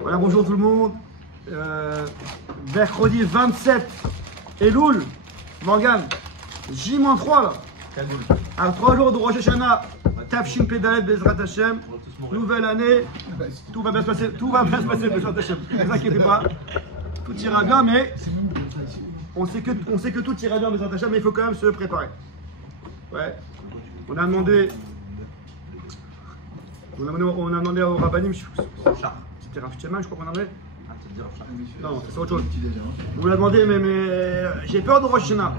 Voilà, bonjour tout le monde. Mercredi 27 Elul, Morgan, J-3 là. À 3 jours de Rosh Hashanah, Tafshin Pedalet Bezrat Hashem, nouvelle année, tout va bien se passer, Bezrat Hashem. Ne vous inquiétez pas, tout ira bien, mais on sait que tout ira bien Bezrat Hashem, mais il faut quand même se préparer. Ouais, on a demandé au Rabbanim, c'était Rav Tchema, je crois qu'on en avait. Non, c'est autre chose. On lui a demandé, mais j'ai peur de Rosh Hashanah.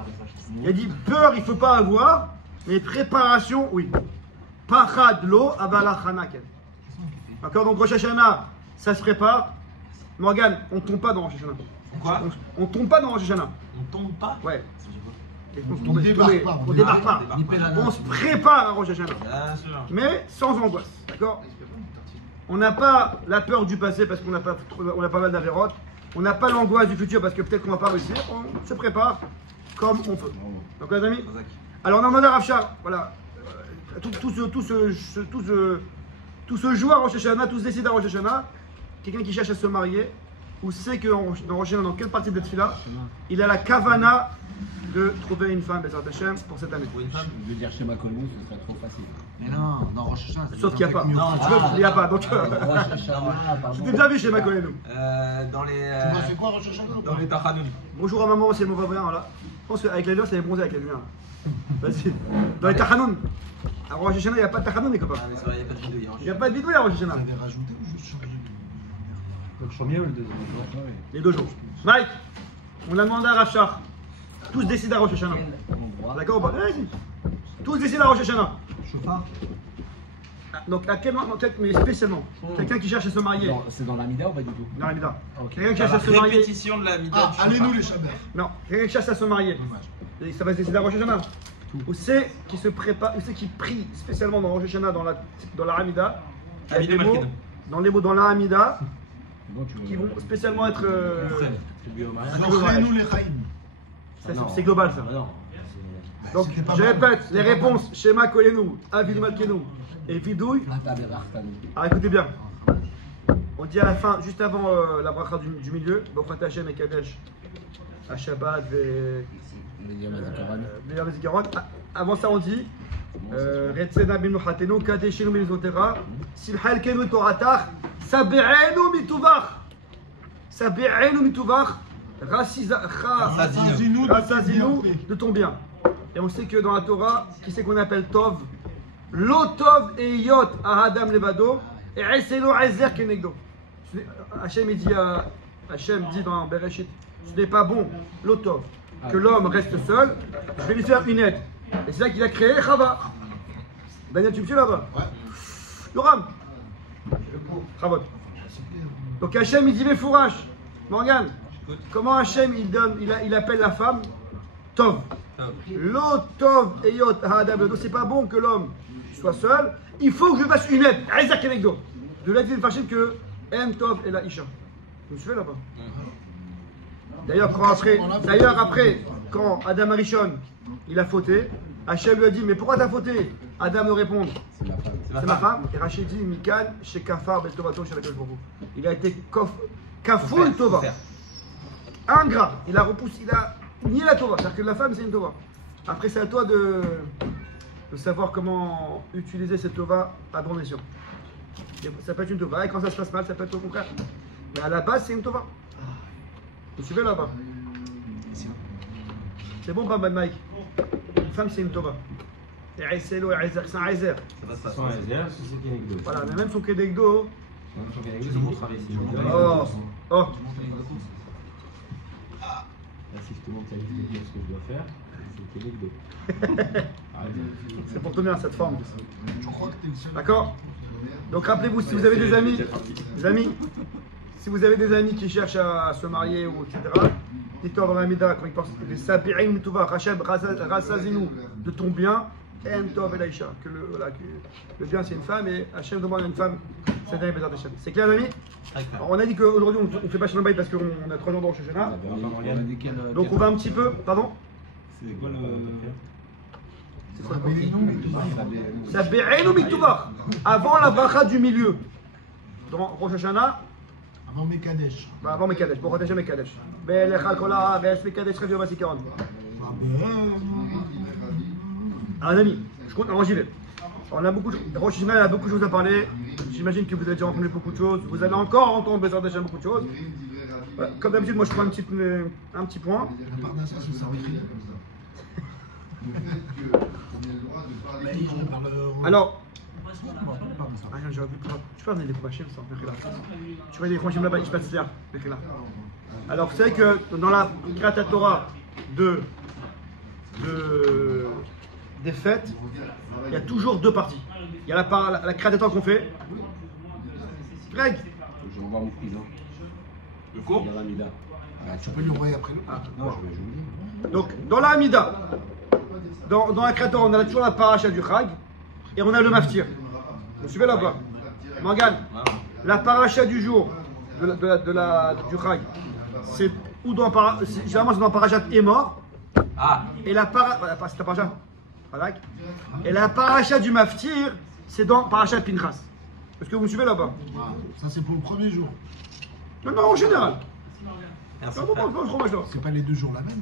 Il a dit, peur il ne faut pas avoir, mais préparation, oui. Pachad lo avala chanaken. D'accord, donc Rosh Hashanah, ça se prépare. Morgan, on ne tombe pas dans Rosh Hashanah. Quoi? On tombe pas dans Rosh Hashanah. On tombe pas? Ouais. On débarque pas. On débarque pas. On se prépare à Rosh Hashanah. Mais sans angoisse. D'accord? On n'a pas la peur du passé parce qu'on a pas mal d'avérotes. On n'a pas l'angoisse du futur parce que peut-être qu'on ne va pas réussir. On se prépare comme on peut. Donc les amis, alors on a demandé à Rav Shar, voilà, tout ce jour à Rosh Hashanah, tout ce décide à Rosh Hashanah, quelqu'un qui cherche à se marier, ou sait que dans Rosh Hashanah, dans quelle partie de cette là il a la kavana de trouver une femme, Bezrat Hashem, pour cette année. Une femme, je veux dire chez Makonou, ce serait trop facile. Mais non, dans Rosh Hashanah. Sauf qu'il n'y a pas. Il n'y a pas, donc. Je t'ai déjà vu chez Makonou. Dans les. Tu m'as fait quoi Rosh Hashanah? Dans les Tachanoun. Bonjour à maman, c'est le mauvais voyant là. Je pense qu'avec la lumière, ça avait bronzé avec la lumière. Vas-y. Dans les Tachanoun. À Rosh Hashanah, il n'y a pas de Tachanoun, les copains. Ah, mais c'est vrai, il n'y a pas de vidéo. Il n'y a pas de vidéo à Rosh Hashanah. Vous avez rajouté ou juste changé? Donc je ou le deuxième jour? Les 2 jours. Mike, on a demandé à Rav Shar. Tous décident à Rosh Hashanah. D'accord ou pas? Vas-y. Tous décident à Rosh Hashanah. Chauffard? Donc à quel moment, peut-être, mais spécialement, quelqu'un qui cherche à se marier. C'est dans l'Amida ou pas du tout? Dans la Mida. Ok. Quelqu'un qui La cherche à se marier. répétition de la Mida. Ah, allez-nous les chabers. Non, quelqu'un qui cherche à se marier. Et ça va se décider à Rosh Hashanah. Ou c'est qui se prépare, ou c'est qui prie spécialement dans Rosh Hashanah, dans la Hamida. Il y a Hamida des mots, Malkeinu. dans les mots dans la Hamida, Bon, tu veux- qui vont spécialement être. Attribué au mariage. Offrez-nous les chaïm. Ça, Non. c'est global ça. Ah non. Donc, C'était pas je mal. répète, les réponses, Shema Koyenu, Avid Malkenu et Vidouille. Alors écoutez bien, on dit à la fin, juste avant la bracha du milieu, Bofrat Hashem et Kadesh, à Shabbat, Béliam et Zikaron. Avant ça, on dit Retsena bin Nuhatenu, Kadeshenu bin Zotera, Simcha Elkenu Toratach, Sabe'enu mituvach, Sabe'enu mituvach, Rassazinu de ton bien. Et on sait que dans la Torah, qui c'est qu'on appelle Tov? L'Otov et Yot à Adam Levado et Eselo Ezer Kenegdo. Hachem dit dans Bereshit, ce n'est pas bon, l'Otov, que l'homme reste seul, je vais lui faire une aide. Et c'est là qu'il a créé Chava. Daniel, tu me suis là-bas? Ouais. Yoram. Chavot. Donc Hachem il dit mais fourrache. Morgan, comment Hachem il appelle la femme Tov? L'Otov et Yot Adam Levado, c'est pas bon que l'homme soit seul, il faut que je fasse une aide. Ezer Kenegdo. De l'aide d'une fachine que M Tov et la Isha. Vous me suivez là-bas? D'ailleurs, après, quand Adam Arishon, il a fauté, Hachem lui a dit, mais pourquoi t'as fauté? Adam nous répond, c'est ma femme. Et Rachid dit, Mikan, chez Kafar, Betovato, chez la Bobo. Il a été Kafoul Tova. Ingrat. Il a repoussé, il a nié la Tova. C'est-à-dire que la femme, c'est une Tova. Après, c'est à toi de savoir comment utiliser cette Tova à bon escient. Ça peut être une Tova, et quand ça se passe mal, ça peut être au contraire. Mais à la base, c'est une Tova. Vous suivez là-bas? C'est bon, pas Mike? Une femme, c'est une Tova. Et c'est un Ezer. Sans réserve, c'est Kenegdo. Voilà, mais même son Kedegdo. Même son Kenegdo, c'est pour travailler ici. Oh! Là, si je te montre la liste de dire ce que je dois faire, c'est Kenegdo. C'est pour tenir cette forme. Je crois que t'es le seul. D'accord? Donc rappelez-vous, si vous avez des amis, si vous avez des amis qui cherchent à se marier ou etc., dites-leur dans la Mida quand ils pensent que Sabi'in mituvach, Hachem rassazinu de ton bien, En Tov et Laïcha, que le bien c'est une femme et Hachem demande à une femme, c'est Daniel Bezrat Hashem. C'est clair, les amis? Alors, on a dit qu'aujourd'hui on ne fait pas Shalom Bayit parce qu'on a 3 jours de Rosh Hashanah. Donc on va un petit peu, pardon? C'est quoi le. C'est quoi le Sabi'in mituvach, avant la bracha du milieu. Dans Rosh Hashanah, Avant Mekadesh. Bah, avant Mekadesh, pour protéger Mekadesh. Belecha kola, ves Mekadesh, Rev Yom HaZikaron. Un ami, alors j'y vais. On a beaucoup de Rosh Hashanah, il y a beaucoup de choses à parler. J'imagine que vous avez déjà entendu beaucoup de choses. Vous allez encore entendre Bézard Hashem beaucoup de choses. Voilà. Comme d'habitude, moi je prends un petit point. La Parnassa, c'est ça. Alors, Parnassa. j'ai envie de tu peux amener des Khumashim, ça, tu vois des Khumashim là-bas, je passe là. Alors, vous savez que dans la Kriyat Torah des fêtes, il y a toujours deux parties. Il y a la Kriyat Torah qu'on fait. Greg, Je vais voir mon prison. Le cours Dans la Mida. Tu peux lui envoyer après. Non, je vais jouer. donc dans la Hamida, dans la Kriyat Torah, on a toujours la paracha du Chag et on a le Maftir. Vous suivez là-bas? Morgan, la paracha du jour du Chag, c'est ou dans généralement c'est dans Parashat Emor. Ah, Et la c'est la paracha. Voilà. Et la paracha du Maftir, c'est dans Parashat Pinchas. Est-ce que vous me suivez là-bas? Ça, c'est pour le premier jour. Non, en général. merci. Non, pas le fromage là. C'est pas les 2 jours la même.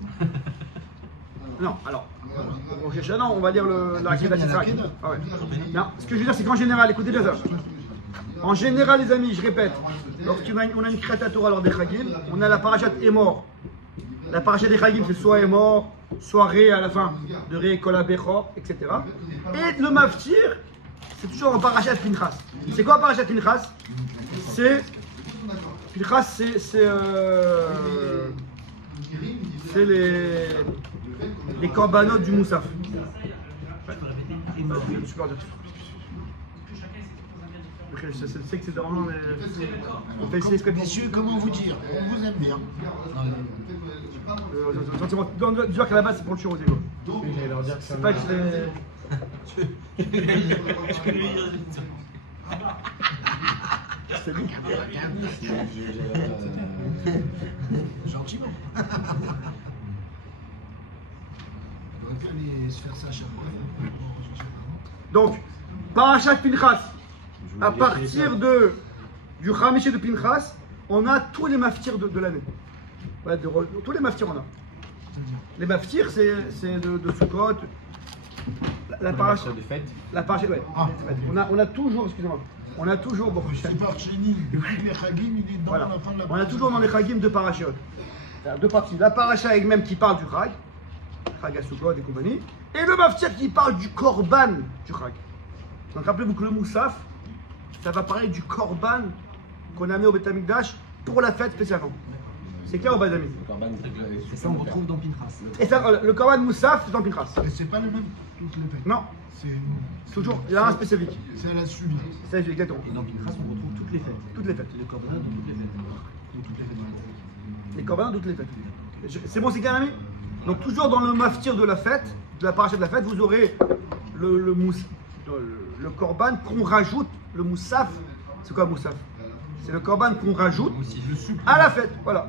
Non, alors, au Rosh Hashanah, on va dire la Deuxième, Akedah il y a la Yitzhak. Akedah. Ah ouais. Non, ce que je veux dire, c'est qu'en général, écoutez bien ça. En général, les amis, je répète, lorsqu'on a une Kriyat Torah lors des Chagim, on a la parachat Emor. La parachat des Chagim, c'est soit Emor, soit Ré à la fin, de Ré, Kola, Bechor, etc. Et le Maftir, c'est toujours en parachat Pinchas. C'est quoi parachat Pinchas? Pinchas, c'est les corbanotes du Moussaf. Super dur. Je sais que c'est vraiment. On fait essayer ce que Messieurs, comment vous dire? On vous aime bien. dis-leur qu'à la base c'est pour le churro, Diego. J'allais leur dire que ça C'est pas que c'est lui. Gentiment. On aurait pu aller se faire ça à chaque fois. Donc, Parashat Pinchas, à partir du Hamish de Pinchas, on a tous les maftirs de l'année. Ouais, tous les maftirs on a. Les maftirs, c'est de Sukkot. La paracha de fête. La paracha, ouais. On a toujours, excusez-moi, on a toujours, bon, C'est par chez nous. Les Chagim, il est dans voilà. la fin de la On a toujours dans les Chagim deux parachutes. Deux parties. La paracha elle-même qui parle du Chag, Chag à Sukkot et compagnie, et le maftir qui parle du Korban du Chag. Donc rappelez-vous que le Moussaf, ça va parler du Korban qu'on a mis au Beth Amikdash pour la fête spécialement. C'est clair ou pas, les amis? C'est ça, on retrouve dans Pinchas. Et ça, le Korban Moussaf, c'est dans Pinchas. Et c'est pas le même toutes les fêtes. Non, C'est toujours, il y a un spécifique. c'est à la suivi. C'est exactement. Et dans Pinchas, on retrouve toutes les fêtes. Toutes les fêtes. Le Corban dans toutes les fêtes. Dans toutes les fêtes. Les Korban, toutes les fêtes. C'est bon, c'est clair, ami? Donc toujours dans le maftir de la fête, de la paracha de la fête, vous aurez le Korban qu'on rajoute, le Moussaf. C'est quoi Moussaf? C'est le Korban qu'on rajoute à la fête. Voilà.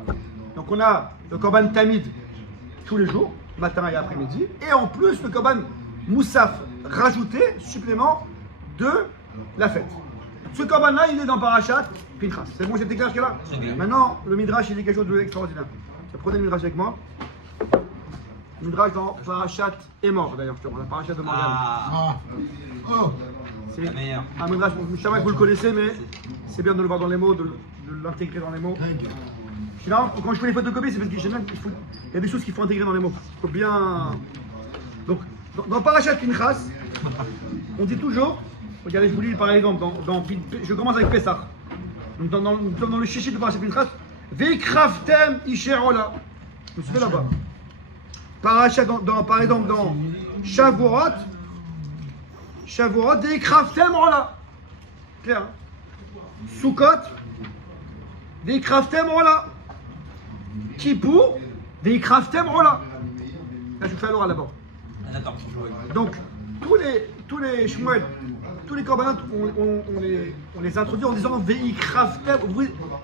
Donc on a le Korban Tamid tous les jours, matin et après-midi. Et en plus le Korban Moussaf rajouté, supplément de la fête. Ce Korban-là, il est dans Parashat Pinchas. C'est bon, j'étais clair jusqu'à là? Maintenant, le Midrash, il dit quelque chose d'extraordinaire. Prenez le Midrash avec moi. Le Midrash dans Parashat Emor, d'ailleurs, la Parashat de Morgan. Ah, Oh, C'est la meilleure. un Midrash, je sais pas que vous le connaissez, mais c'est bien de le voir dans les mots, de l'intégrer dans les mots. Greg. Finalement, quand je fais les photocopies, c'est parce que il y a des choses qu'il faut intégrer dans les mots. Il faut bien. Donc, dans Parashat Pinchas, on dit toujours, regardez, je vous lis par exemple, je commence avec Pessah. Donc, dans le chichi de Parashat Pinchas, Vekraftem Isherola. Vous suivez là-bas. Parashat, par exemple, dans Shavuot, Vekraftem Rola. Clair, hein? Sukkot, Vekraftem Rola. Kippour, Vekraftem Rola. Là, je vous fais à l'oral d'abord. D'accord. Donc, tous les Shmuel, tous les corbanotes, on les introduit en disant Veikraftem.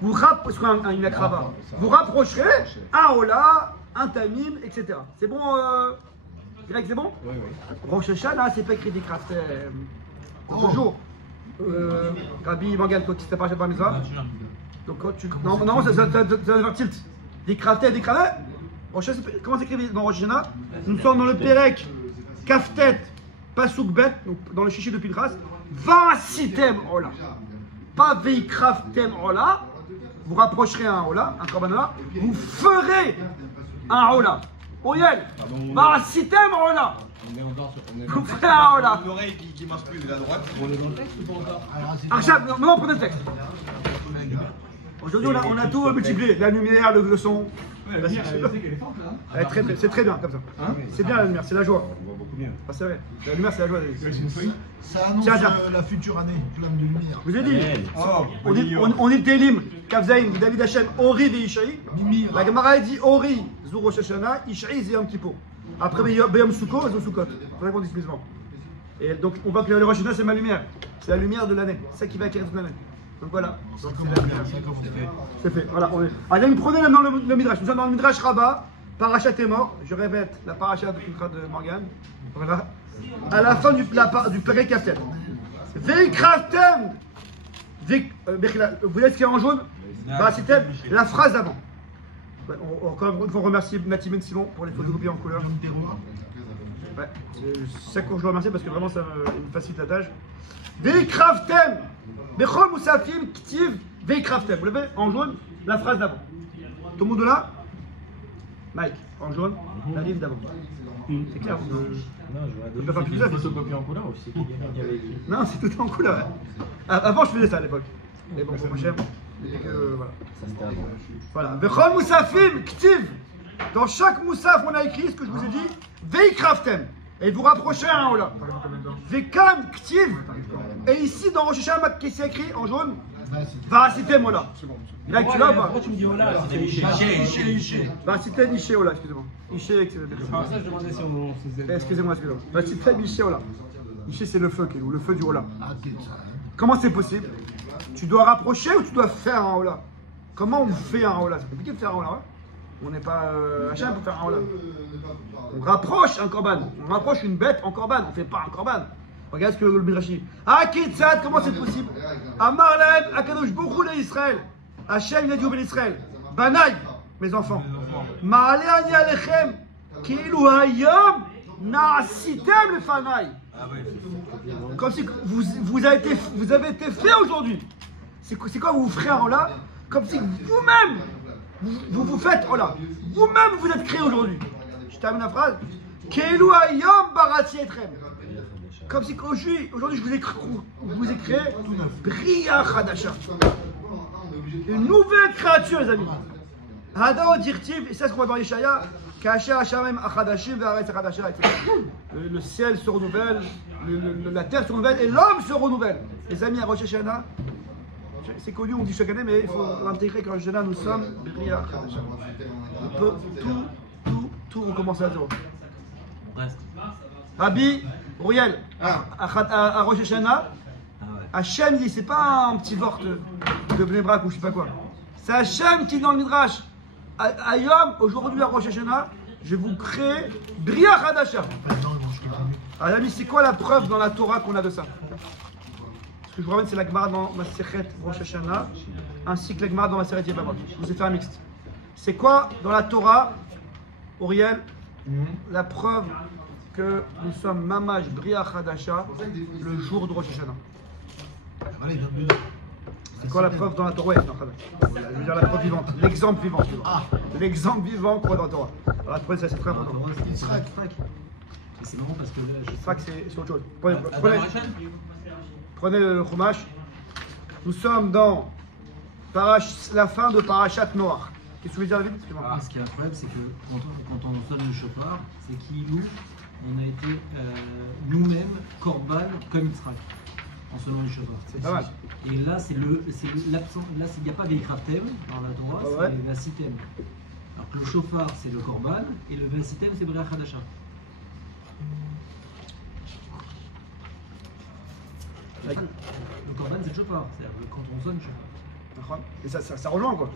Vous rapprocherez une akrava. Vous rapprocherez un Ola, un Tamim, etc. C'est bon, Greg, c'est bon? Oui, oui. Rosh Hashanah, c'est pas écrit Veikraftem. L'autre jour, Rabbi Morgan, toi qui t'as pas Shabbat Mitzvah, Donc quand tu. Normalement, ça va faire tilt. Décraté. Comment s'écrit dans Rosh Hashanah? Nous sommes dans le Pérec, Kaftet, Pasuk Bet, donc dans le chichi de Pinchas. Vasitem Ola. Pas Veikraftem Ola. Vous rapprocherez un Ola, un Korban Ola. Vous ferez un Ola. Oyel. Vasitem Ola. Vous ferez un Ola. L'oreille qui marche plus de la droite. On est dans le texte ou pas encore? Archab, maintenant prenez le texte. Aujourd'hui, on a tout multiplié. La lumière, le son. C'est très bien comme ça. C'est bien la lumière, c'est la joie. Ah, c'est vrai. La lumière, c'est la joie. Ça annonce la future année, flamme de lumière. Je vous ai dit, on dit Télim, Kavzaïn, David Hachem, Ori et Ishaï. La Gemara dit Ori, Zur Rosh Hashanah, Ishaï, Zé Yom Kippour. Après, Beyom Sukkot, Zou Sukkot. C'est ça qu'on dit musulman. Et donc, on voit que le Rosh Hashanah, c'est ma lumière. C'est la lumière de l'année. C'est ça qui va acquérir toute l'année. Donc voilà. Donc, c'est fait. Voilà. Allez, prenez maintenant le Midrash. Nous sommes dans le Midrash Rabbah, Parachat est mort. Je répète, la Parachat de Morgan. Voilà. À la fin du Pérek Kaftet. Veikraftem. Vous voyez ce qu'il y a en jaune? Bah, c'était la phrase d'avant. Encore une fois, on remercie Nati Ben Simon pour les photocopies en couleur. Ouais, c'est ça que je vous remercie parce que vraiment ça me facilite la tâche. Veikraftem. Bechol Moussafim Ktiv Veikraftem. Vous l'avez en jaune, la phrase d'avant. Tout le monde là? Mike, en jaune, la ligne d'avant. C'est clair? Non, je vois des photocopies en couleur ou c'est quelqu'un qui avait écrit? Non, c'est tout en couleur. Avant, je faisais ça à l'époque. Mais bon, pour moi, j'aime. Voilà. Ça c'était avant. Voilà. Bechol Moussafim Ktiv. Dans chaque Moussaf, on a écrit ce que je vous ai dit. Veikraftem. Et vous rapprochez un Ola. Vekan Ktiv. Et ici, dans Rosh Hashanah, qu'est-ce qu'il y a écrit en jaune? Vasitem Ola. Là, tu l'as ou pas? Pourquoi tu me dis Ola? C'était Miché. Vasitem Ishe Ola, excusez-moi. Ishe, Ça, je demandais si on faisait. excusez-moi. Vasitem Ishe Ola. Ishe, c'est le feu, ou le feu du Ola. Comment c'est possible? Tu dois rapprocher ou tu dois faire un Ola? Comment on fait un Ola? C'est compliqué de faire un Ola, ouais? On n'est pas Hachem pour faire un Ola. On rapproche un korban. On rapproche une bête en korban. On ne fait pas un korban. Regarde ce que le Midrash dit. Ah, Ketzad, comment c'est possible? Amar lahem akadosh bourou le Israël. Hachem, il a dit au Ben Israël. Banaï, mes enfants. Ma'ale ani alechem. Kilu hayom na'asitem lefanaï. Comme si vous avez été fait aujourd'hui. C'est quoi vous ferez un Ola? Comme si vous-même. Vous faites, oh là, vous-même vous êtes créé aujourd'hui. Je termine la phrase. Keilu hayom barati etrem. Comme si aujourd'hui je vous ai créé Bria Chadasha. Une nouvelle créature, les amis. Hadao dirtiv, et c'est ce qu'on va dans Yeshaya. Kasher Hashamem Achadashim ve'aretz Achadasha, etc. Le ciel se renouvelle, la terre se renouvelle et l'homme se renouvelle. Les amis, à Rosh Hashanah, c'est connu, on dit chaque année, mais il faut l'intégrer qu'en général nous sommes Bria Chadasha. On peut tout recommencer à zéro. On reste. Rabbi, Uriel, à Rosh Hashanah, Hachem dit, c'est pas un petit vort de Bnei Brak ou je sais pas quoi. C'est Hachem qui dit dans le Midrash, Ayom, aujourd'hui à Rosh Hashanah, je vais vous créer Bria Chadasha. Alors amis, c'est quoi la preuve dans la Torah qu'on a de ça? Ce que je vous ramène, c'est la Gemara dans Masechet Rosh Hashanah, ainsi que la Gemara dans Masechet Yevamot. Je vous ai fait un mixte. C'est quoi dans la Torah, Uriel, la preuve que nous sommes Mamash Bria Chadasha le jour de Rosh Hashanah? C'est quoi la preuve dans la Torah? Je veux dire la preuve vivante, l'exemple vivant. L'exemple vivant qu'on voit dans la Torah. Alors la preuve, ça c'est très important. C'est marrant parce que là, je sais que c'est autre chose. Prenez le Chumash. Nous sommes dans la fin de Parashat Noach. Qu'est-ce que tu veux dire, David? Ce qui est incroyable, c'est que quand on sonne le chauffard, c'est qu'il on a été nous-mêmes korban comme Yitzhak en sonnant le chauffard. C'est pas mal. Et là, c'est l'absent. Là, il n'y a pas d'Eikraftem dans la Torah, c'est Vasitem. Alors que le chauffard, c'est le korban et le Vasitem, c'est Bria Chadasha. Le korban, c'est le chauffard. C'est-à-dire quand on sonne le chauffard. Et ça rejoint quoi.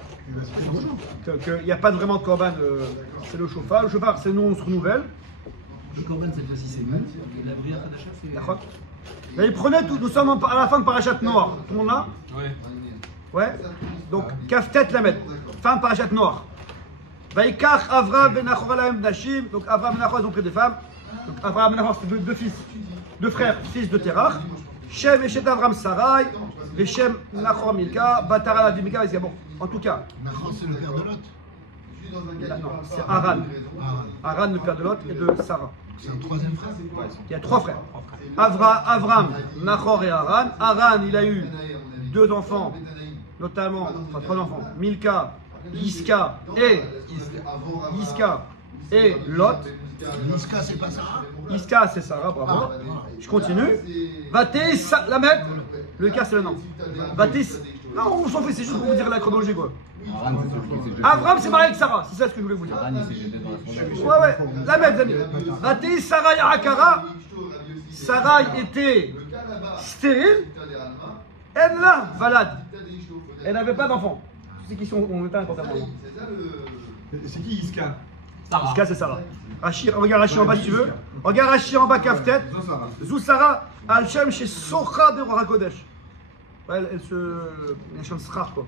Il n'y a pas vraiment de korban, c'est le chauffard. Le chauffard, c'est nous, on se renouvelle. Le korban, cette fois-ci, c'est nous. Et la Bria Chadasha, c'est. D'accord. Allez, prenez tout, nous sommes à la fin de Parashat Noach. Tout le monde là? Ouais. Ouais. Donc, Kaftet Lamed, femme parachat noire. Vaikach Avram ben Nachor alahem Nashim. Donc, Avram ben Nachor, ils ont pris des femmes. Donc, Avram ben Nachor, c'est deux fils, deux frères, fils de Terach. Shem et Shet Avram Sarai. Et Shem Nachor Milka. Batara la Milka. Bon, en tout cas. Nachor, c'est le père de Lot. Non, c'est Haran. Haran, le père de Lot, et de Sarah. C'est un troisième frère. Il y a trois frères. Avram, Nachor et Haran. Haran, il a eu deux enfants, notamment, enfin trois enfants, Milka, Yiska et Lot. Niska, c'est pas Sarah. Yiska, c'est Sarah, bravo. Je continue. Vaté, Lamed, le cas c'est le nom. Vaté, non, on s'en fait, c'est juste pour vous dire la chronologie quoi. Avram c'est marié avec Sarah, c'est ça ce que je voulais vous dire. Ouais, Lamed, Zami. Vaté, Sarah Yarakara. Sarah était stérile. Elle là, valade. Elle n'avait pas d'enfant. C'est qui sont on était un contemporain. C'est qui Iska? Iska c'est Sarah. Regarde Rachi en bas si tu veux. Regarde Rachi en bas Kaftet. Zousara, Al-Shem chez Socha de Roi Kodesh. Elle chante Srar quoi.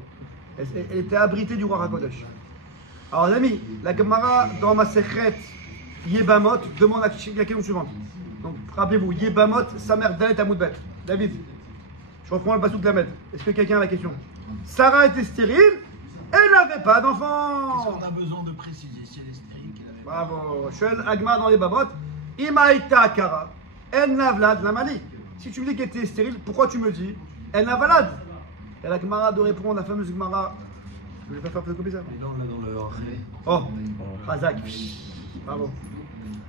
Elle était abritée du roi Kodesh. Alors les amis, la Gemara dans ma secrète Yebamot demande la question suivante. Donc rappelez-vous, Yebamot, sa mère Dalet Amoudbet. David, je reprends le passou de la Med. Est-ce que quelqu'un a la question? Sarah était stérile, elle n'avait pas d'enfant. Est-ce qu'on a besoin de préciser si elle est stérile qu'elle avait... Bravo. Shel Agma dans les Babot. Imaïta Kara. Elle n'a vlad la mali. Si tu me dis qu'elle était stérile, pourquoi tu me dis elle n'a valade? Et la Gemara de répondre, la fameuse Gemara. Je vais pas faire plus comme ça. Et là, on l'a dans le. Oh, Razak. Bravo.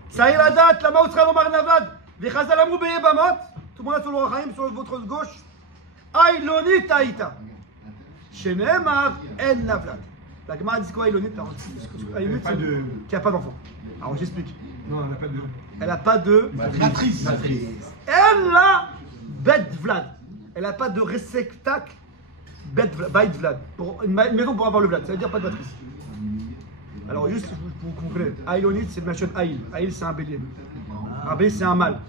Saïr Adat, la Maoutra Lomar Navad. Vechazal Amou Beye Bamot. Tout le monde a tout le Rachaim sur votre gauche. Aïlonit Aïta. Shenemar El Navlad. La Gemara dit quoi Aïlonit? Aïlonit, c'est qui n'a pas d'enfant. Alors j'explique. Non, elle n'a pas de. Elle n'a pas de. Matrice. Elle a Bet Vlad. Elle n'a pas de réceptacle. Bet Vlad. Pour une maison pour avoir le Vlad. Ça veut dire pas de matrice. Alors juste pour vous comprenez. Aïlonit, c'est le machon Aïl. Aïl, c'est un bélier. Un bélier, c'est un mâle.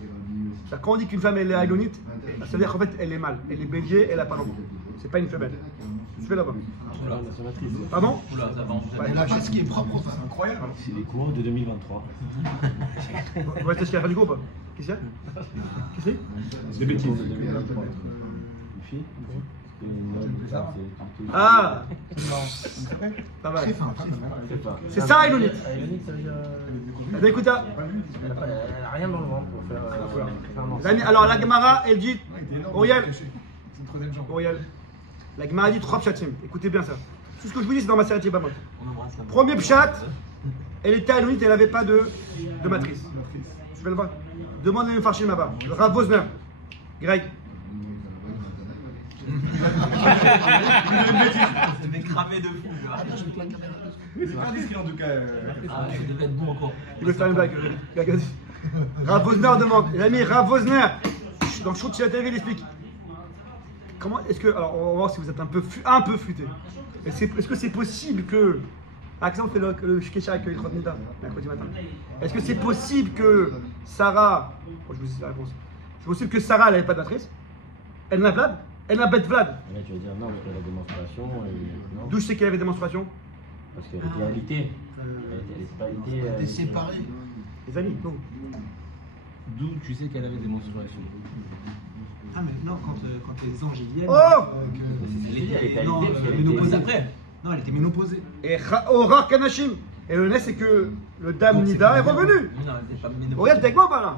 Quand on dit qu'une femme elle est aïlonite, ça veut dire qu'en fait elle est mâle. Elle est bélier, elle n'a pas d'enfant. C'est pas une femelle. Tu fais là-bas. Pardon? Elle a ce qui est propre aux femmes. Incroyable. C'est les cours de 2023. On va rester jusqu'à la fin du groupe. Qu'est-ce qu'il y a? Qu'est-ce que c'est? Des bêtises. 2023. Une fille. Ah! Pas mal. C'est ça, Aïlonite. Eh bien, écoute, Elle n'a rien dans le ventre pour faire. alors la Gemara, elle dit, Oriel, C'est une troisième jambe. Oriel, la Gemara dit 3 pshatim. Écoutez bien ça. Tout ce que je vous dis, c'est dans ma série Yebamot. Premier pshat, elle était Aïlonite, elle n'avait pas de matrice. Je fais le bas. Demande les Mefarshim là-bas. Rav Vosner, Greg. Je vais cramer de fou. C'est pas discret en tout cas. Ah, ça devait être bon encore. Il veut faire une blague. Rav Vosner demande. L'ami Rav Vosner, dans le show de la TV, il explique. Comment est-ce que. Alors, on va voir si vous êtes un peu futé. Est-ce que c'est possible que. Par exemple, le Shkesha avec Ilchot Nida, mercredi matin. Est-ce que c'est possible que Sarah. Oh, je vous dis la réponse. C'est possible que Sarah, elle n'avait pas de matrice? Elle n'a Vlad? Elle n'a Bet Vlad? Là, tu vas dire non, mais elle a des menstruations. Non. D'où je sais qu'elle avait des menstruations? Parce qu'elle était alitée. Elle était pas alitée. Elle était séparée. Les amis, non. D'où tu sais qu'elle avait des menstruations? Ah mais non, quand les anges y viennent. Oh! Elle était Non, alitée parce qu'elle ménopausée était. après. Non, elle était ménopausée. Et Orar Kanashim. Et le nez, c'est que le dame Nida est revenu. Non, elle n'était pas ménopausée. Regarde, t'es avec moi ou pas là?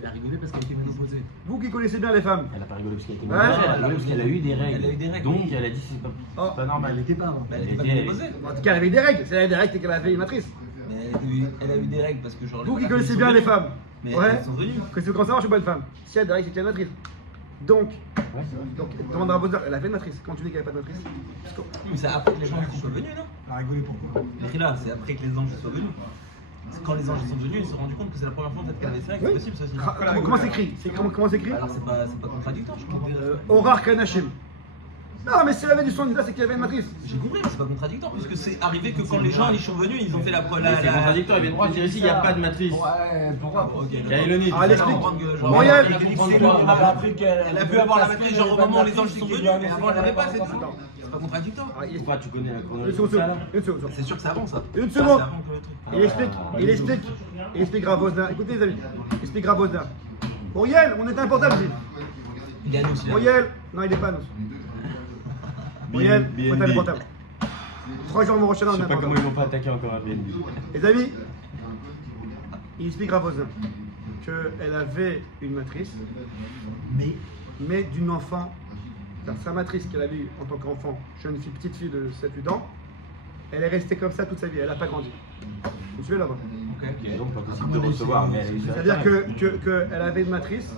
Elle a rigolé parce qu'elle était ménopausée. Vous qui connaissez bien les femmes. Elle n'a pas rigolé parce qu'elle était Ouais. malade, elle a rigolé parce qu'elle a eu des règles. Elle a eu des règles. Donc elle a dit Oh. c'est pas normal. Elle était pas avant. Mais elle n'était pas était- ménopausée. En tout cas, elle avait des règles. Si elle avait des règles, c'est qu'elle avait une matrice. Mais elle a eu des règles parce que genre. Vous qui connaissez bien les femmes. Mais Ouais. elles sont venues. Que c'est comment ça marche, je suis pas une femme. Si elle a des règles, c'est qu'elle a une matrice. Donc, Ouais, c'est vrai. demande à Bozar, elle avait une matrice. Quand tu dis qu'elle n'avait pas de matrice. Mais c'est après que les anges soient venus, non? Elle a rigolé pourquoi? Mais là, c'est après que les anges soient venus. C'est quand les anges sont venus, ils se sont rendus compte que c'est la première fois peut-être qu'elle avait ça, et que c'est Oui. possible ça aussi. Comment c'est écrit? Comment c'est écrit? Alors c'est pas contradictoire, je comprends. Orar Kanashim. Non, mais si elle avait du sang Nida, c'est qu'elle avait une matrice. J'ai compris, mais c'est pas contradictoire, puisque c'est arrivé que quand les gens ils sont venus, ils ont fait la preuve. C'est contradictoire, il vient droit de dire ici il n'y a pas de matrice. Ouais, pourquoi? Ok. Il y a Elonite. Ah, elle explique. Moyenne. Moyenne. Elle a pu avoir la matrice genre au moment où les anges sont venus, mais avant elle l'avait pas, c'est tout. C'est pas pas contradictoire. Ah, il Pourquoi tu connais la Une chronologie seconde, de ça là une seconde. C'est sûr que c'est avant ça. Une Ça, seconde. c'est avant que le truc. Il explique Ravosna. Écoutez les amis, il explique Ravosna. Auriel, on est important ici. Il gagne aussi. Auriel, non il est pas nous. Auriel, faut être portable. 3 jours mon prochain, Je on sais est pas comment important. ils vont pas attaquer encore un BNB. Les amis, il explique Ravosna qu'elle avait une matrice, mais d'une enfant. Sa matrice qu'elle avait eue en tant qu'enfant, jeune fille, petite fille de 7-8 ans, elle est restée comme ça toute sa vie, elle n'a pas grandi. Vous suivez là-bas? Ok, donc pas possible de recevoir, mais C'est-à-dire qu'elle avait une matrice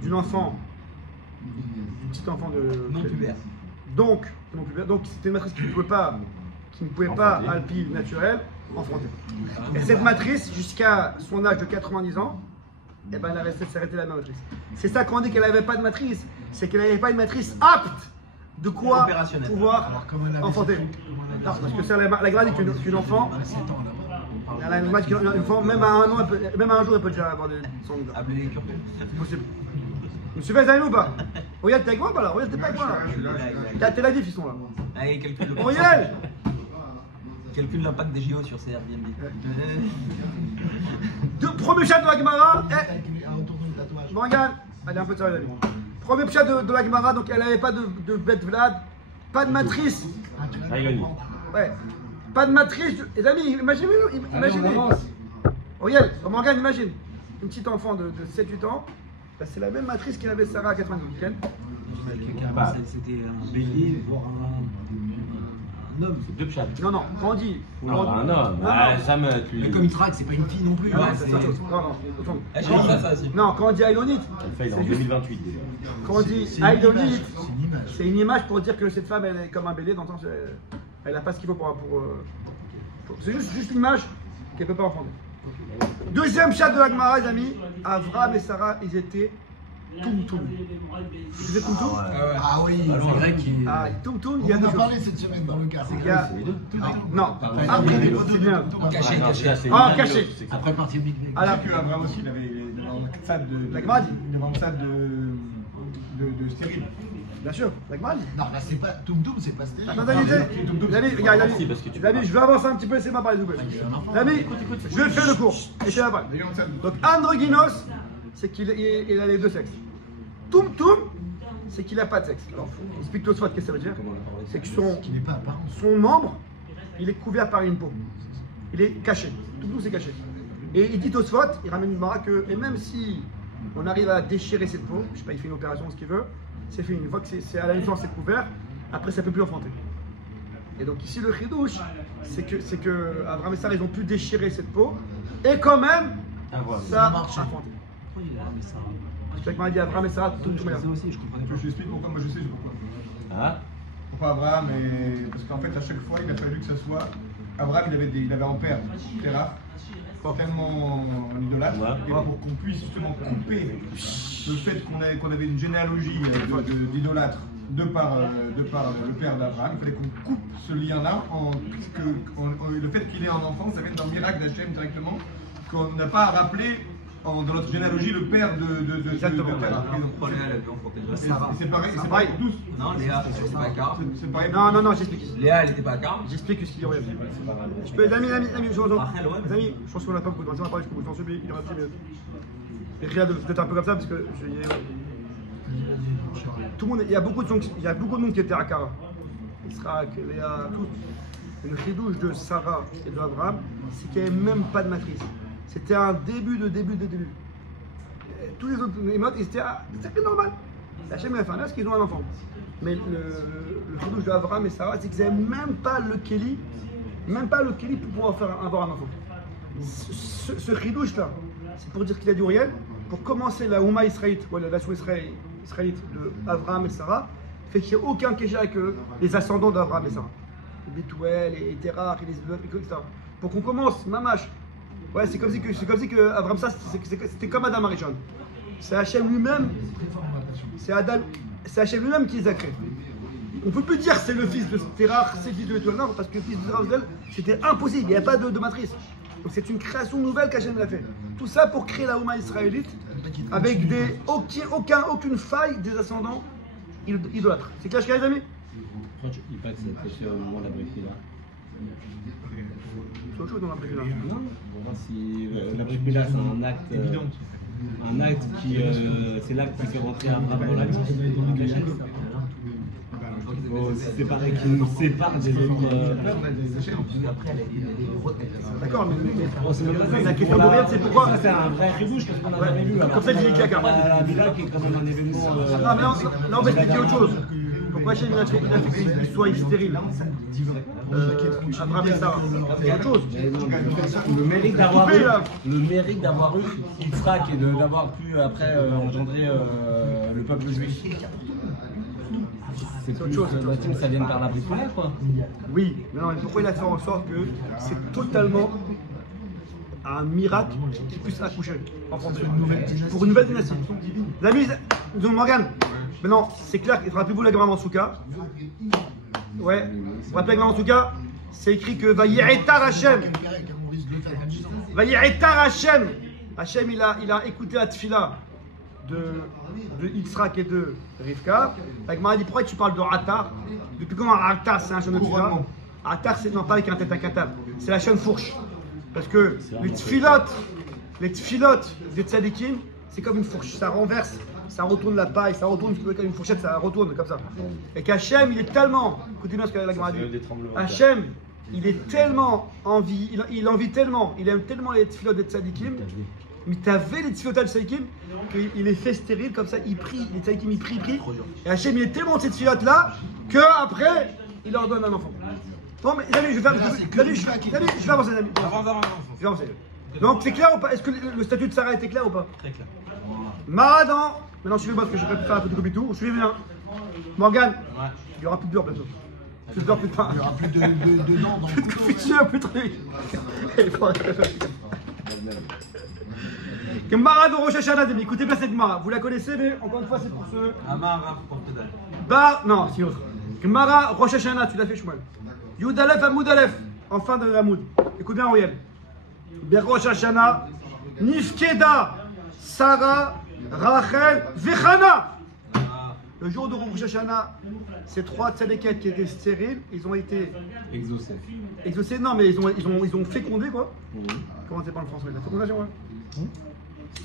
d'une enfant, d'une petite enfant de. Non pubère. Donc c'était une matrice qui ne pouvait pas, à l'alpi naturel, enfanter. Et cette matrice, jusqu'à son âge de 90 ans, eh ben, elle a resté s'arrêter la même matrice. C'est ça qu'on dit qu'elle n'avait pas de matrice, c'est qu'elle n'avait pas une matrice apte de quoi Opérationnelle. pouvoir enfanter. Non, parce que c'est la grande dit qu'une enfant, elle a une match, même à un an, même à un jour, elle peut déjà avoir des sangs. Appelez les curpes. C'est possible. Vous me suivez les amis ou pas? Auriel, t'es avec moi ou pas là? Auriel, t'es pas avec moi là? T'es la diff, ils sont là. Allez, calcule le Auriel! Calcule l'impact des JO sur ces Airbnb. Premier chat de la Gemara. Avec un retour de tatouage. Bon, regarde. Allez, un peu de sérieux, les amis. Premier chat de la Gemara, donc elle n'avait pas de bête Vlad, pas de matrice. Aïe, Ouais. Pas de matrice. Les amis, imaginez. Auriel, Morgane, imagine. Une petite enfant de 7-8 ans. Bah, c'est la même matrice qu'elle avait Sarah à 90. C'était un bélier, voire un homme. C'est 2 chats. Non, quand on dit. Non, pas un homme. Non, Ah, non. ça me. Mais comme il traque, c'est pas une fille non plus. Non, hein, c'est c'est- autre chose. Non, attends. Ah, j'ai vu ça aussi. Non, quand on dit Aïlonite, Elle fait en c'est juste. 2028 déjà. Quand on dit C'est une Aïlonite, image, c'est une image. c'est une image pour dire que cette femme, elle est comme un bélier, dans le sens elle n'a pas ce qu'il faut pour c'est juste une image qu'elle ne peut pas enfanter. Deuxième chat de la Gemara, les amis, Avram et Sarah, ils étaient Toum. Vous savez Toum Toum? Ah oui, C'est vrai qu'il Ah, Toum Toum, il y on a en deux a choses. parlé cette semaine dans le car. Il y a- Non, Après, après, il y a des c'est bien. Caché, Ah, non, caché. ça, c'est Ah, une caché. anecdote, c'est que- après partir Big Bang. À la- que Abraham aussi, il avait dans un stade de. La Gemara dit. Devant un stade de stérile. Bien sûr, la Gemara dit. Non, là c'est pas. Toum Toum, c'est pas stérile. Attends, les amis, regarde, Si, parce que tu les amis, je vais avancer un petit peu, laissez-moi parler, s'il vous plaît. Les amis, je vais faire le cours. Laissez-moi parler. D'ailleurs, ça. Donc androgynos, c'est qu'il a les deux sexes. Toum, c'est qu'il n'a pas de sexe. Alors, explique toi qu'est-ce que ça veut dire. C'est que Qui n'est pas apparent. son membre, il est couvert par une peau. Il est caché. Toum, c'est caché. Et il dit Tosfot, il ramène une mara que, et même si on arrive à déchirer cette peau, je sais pas, il fait une opération, ce qu'il veut, c'est fini. Une fois que c'est à la naissance, c'est couvert, après ça ne peut plus enfanter. Et donc ici le chidouche, c'est que Abraham et Sarah, ils ont pu déchirer cette peau, et quand même, Avoir. ça a marché. enfanté. Pourquoi il a ramené ça? C'est que m'a dit Abraham et Sarah, tout Je faisais aussi, je comprenais Je pas. t'explique pourquoi, moi je sais pourquoi. Ah, Pourquoi Abraham et... Parce qu'en fait, à chaque fois, il a fallu que ça soit. Abraham, il avait en père Terah, tellement en idolâtre, Ouais. et pour qu'on puisse justement couper le fait qu'on avait une généalogie d'idolâtres de par le père d'Abraham, il fallait qu'on coupe ce lien-là, le fait qu'il ait un enfant, ça vient d'un miracle d'Hachem directement, qu'on n'a pas à rappeler dans notre généalogie le père de Exactement. Terah. Pourquoi Léa, elle avait enfanté le Et reste? c'est pareil, c'est pareil pour tous. Non, Léa, c'était pas à Car. C'est pareil. Non, j'explique. Léa, elle était pas à Car. J'explique ce qu'il y aurait. Je peux, les amis, je vous Après, ouais. Les amis, je pense qu'on n'a pas beaucoup de temps. On va parler jusqu'au bout. Je pense qu'il y aura 10 minutes. Et rien de peut-être un peu comme ça parce que tout le monde, il y a beaucoup de monde qui était à Kara. Israël, Léa, tout. Et le chidouche de Sarah et de Abraham, c'est qu'il n'y avait même pas de matrice. C'était un début de début. Et tous les autres émotes, c'était normal. La chaîne a fait un as qu'ils ont un enfant. Mais le chidouche de Abraham et Sarah, c'est qu'ils n'avaient même pas le Kéli pour pouvoir avoir un enfant. Ce chidouche là, c'est pour dire qu'il a dit Uriel, pour commencer la Ouma israélite, ou la nation israélite de Abraham et Sarah, fait qu'il n'y a aucun kéja avec les ascendants d'Abraham et Sarah. Les Bethuel, les Terach, les Zebulon, etc. Pour qu'on commence, Mamash. Ouais, c'est comme si que Abraham, ça, c'était comme Adam Arishon. C'est Hachem lui-même, c'est Hachem lui-même qui les a créés. On ne peut plus dire c'est le fils de Terach, c'est le fils de Bethuel, non, parce que le fils de Terach, c'était impossible, il n'y avait pas de matrice. Donc c'est une création nouvelle qu'Hachem l'a fait. Tout ça pour créer la Ouma israélite avec aucune faille des ascendants idolâtres. C'est clair, les amis? Il paraît que c'est fait au moment de la brique là. C'est autre chose dans la brique là. Non, on va voir si la brique là c'est un acte. Un acte qui. C'est l'acte qui fait rentrer Abraham dans l'acte. C'est pareil qui nous sépare des autres D'accord, mais c'est même pas ça. la question de rien, c'est pourquoi. Ça, c'est un vrai rebouche parce qu'on a jamais vu. Comme ça, il dit claquard. La Villa qui est quand même un événement. Non, mais là, on va expliquer autre chose. Pourquoi Hachem il a fait qu'il soit stérile Abraham et Sarah. C'est autre chose. Le mérite d'avoir eu Yitzhak et d'avoir pu après engendrer le peuple juif. C'est autre chose. Ça vient par la brique, quoi. Oui, mais non, mais pourquoi il a fait en sorte que c'est totalement un miracle qu'il puisse accoucher en français pour une nouvelle dynastie. Les amis, Zone Morgan, maintenant c'est clair, rappelez-vous la Gemara Mansouka. Ouais, vous vous rappelez la Gemara Mansouka, c'est écrit que Vayi'etar Hashem. Vayi'etar Hashem. Hashem il a écouté la tfila de Yitzhak et de Rivka. La Gemara dit pourquoi tu parles de Atar? Depuis quand Atar c'est un chaîne de tfila? Atar c'est non pas avec un tête à katab, c'est la chaîne fourche. Parce que les tfilotes des tzadikim, c'est comme une fourche, ça renverse, ça retourne la paille, ça retourne comme une fourchette, ça retourne comme ça. Et qu'Hachem, il est tellement, écoutez bien ce que la Gemara dit, Hachem, il est tellement envie, il envie tellement, il aime tellement les tfilotes des tzadikim, mais t'avais les tfilotes des tzadikim, qu'il les fait stériles comme ça, il prie, les tzadikim ils prient, et Hachem, il est tellement de ces tfilotes là, qu'après, il leur donne un enfant. Bon, mais les amis, je vais avancer, les amis. Je vais avancer. Donc, c'est clair ou pas? Est-ce que le statut de Sarah était clair ou pas? Très clair. Maradan. Maintenant, suivez-moi parce que je vais faire un peu de copitou. Suivez bien. Morgane, il n'y aura plus de beurre bientôt. Plus de beurre, plus de pain. Il n'y aura plus de dents dans le Plus de confiture, plus de trucs. Gemara de Rosh Hashanah, écoutez bien cette Gemara. Vous la connaissez, mais encore une fois, c'est pour ceux. Amar, Portedal. Non, c'est autre. Gemara Rosh Hashanah, tu l'as fait, Shmuel. Yud Aleph Amoud Aleph, en fin de Amoud. Écoute bien, Auriel. Berosh Hashanah, Nifkeda, Sarah, Rachel, Vechana. Le jour de Rosh Hashanah, ces trois tzadékettes qui étaient stériles, ils ont été exaucés. Non, mais ils ont fécondé quoi. Comment c'est pas en français? La fécondation, ouais.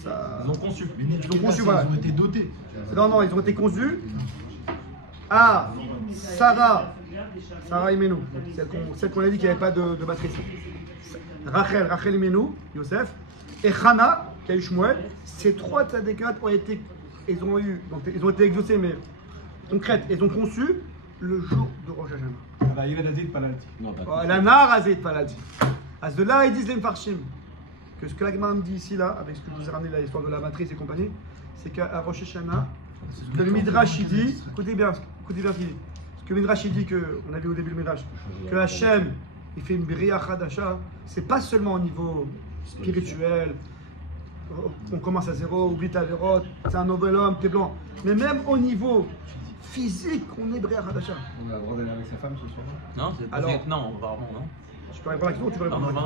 Ça... Ils ont conçu. Ils ont conçu, voilà. Ils ont été dotés. Non, ils ont été conçus à Sarah Imenu, celle qu'on a dit qu'il n'y avait pas de matrice. Rachel Imenu, Yosef, et Hana, qui a eu Shmuel. Ces trois tzadékat ils ont été exaucés, mais concrètes, ils ont conçu le jour de Rosh Hashanah. La Yeved Azit Palalti. La Nar Azit Palalti. À ce de là, ils disent les Mfarshim que ce que la Gemara me dit ici, là, avec ce que je vous ai ramené, l'histoire de la matrice et compagnie, c'est qu'à Rosh Hashanah, que le Midrash il dit, écoutez bien ce qu'il dit. Ce que le Midrash il dit, on a vu au début le Midrash, que Hachem, il fait une Bria Chadasha, c'est pas seulement au niveau spirituel, on commence à zéro, oublie ta vérote, c'est un nouvel homme, t'es blanc, mais même au niveau physique, on est Bria Chadasha. On a le droit d'aller avec sa femme ce soir? Non, c'est Alors, non, apparemment, non. Je peux répondre à la question ou tu peux répondre Non,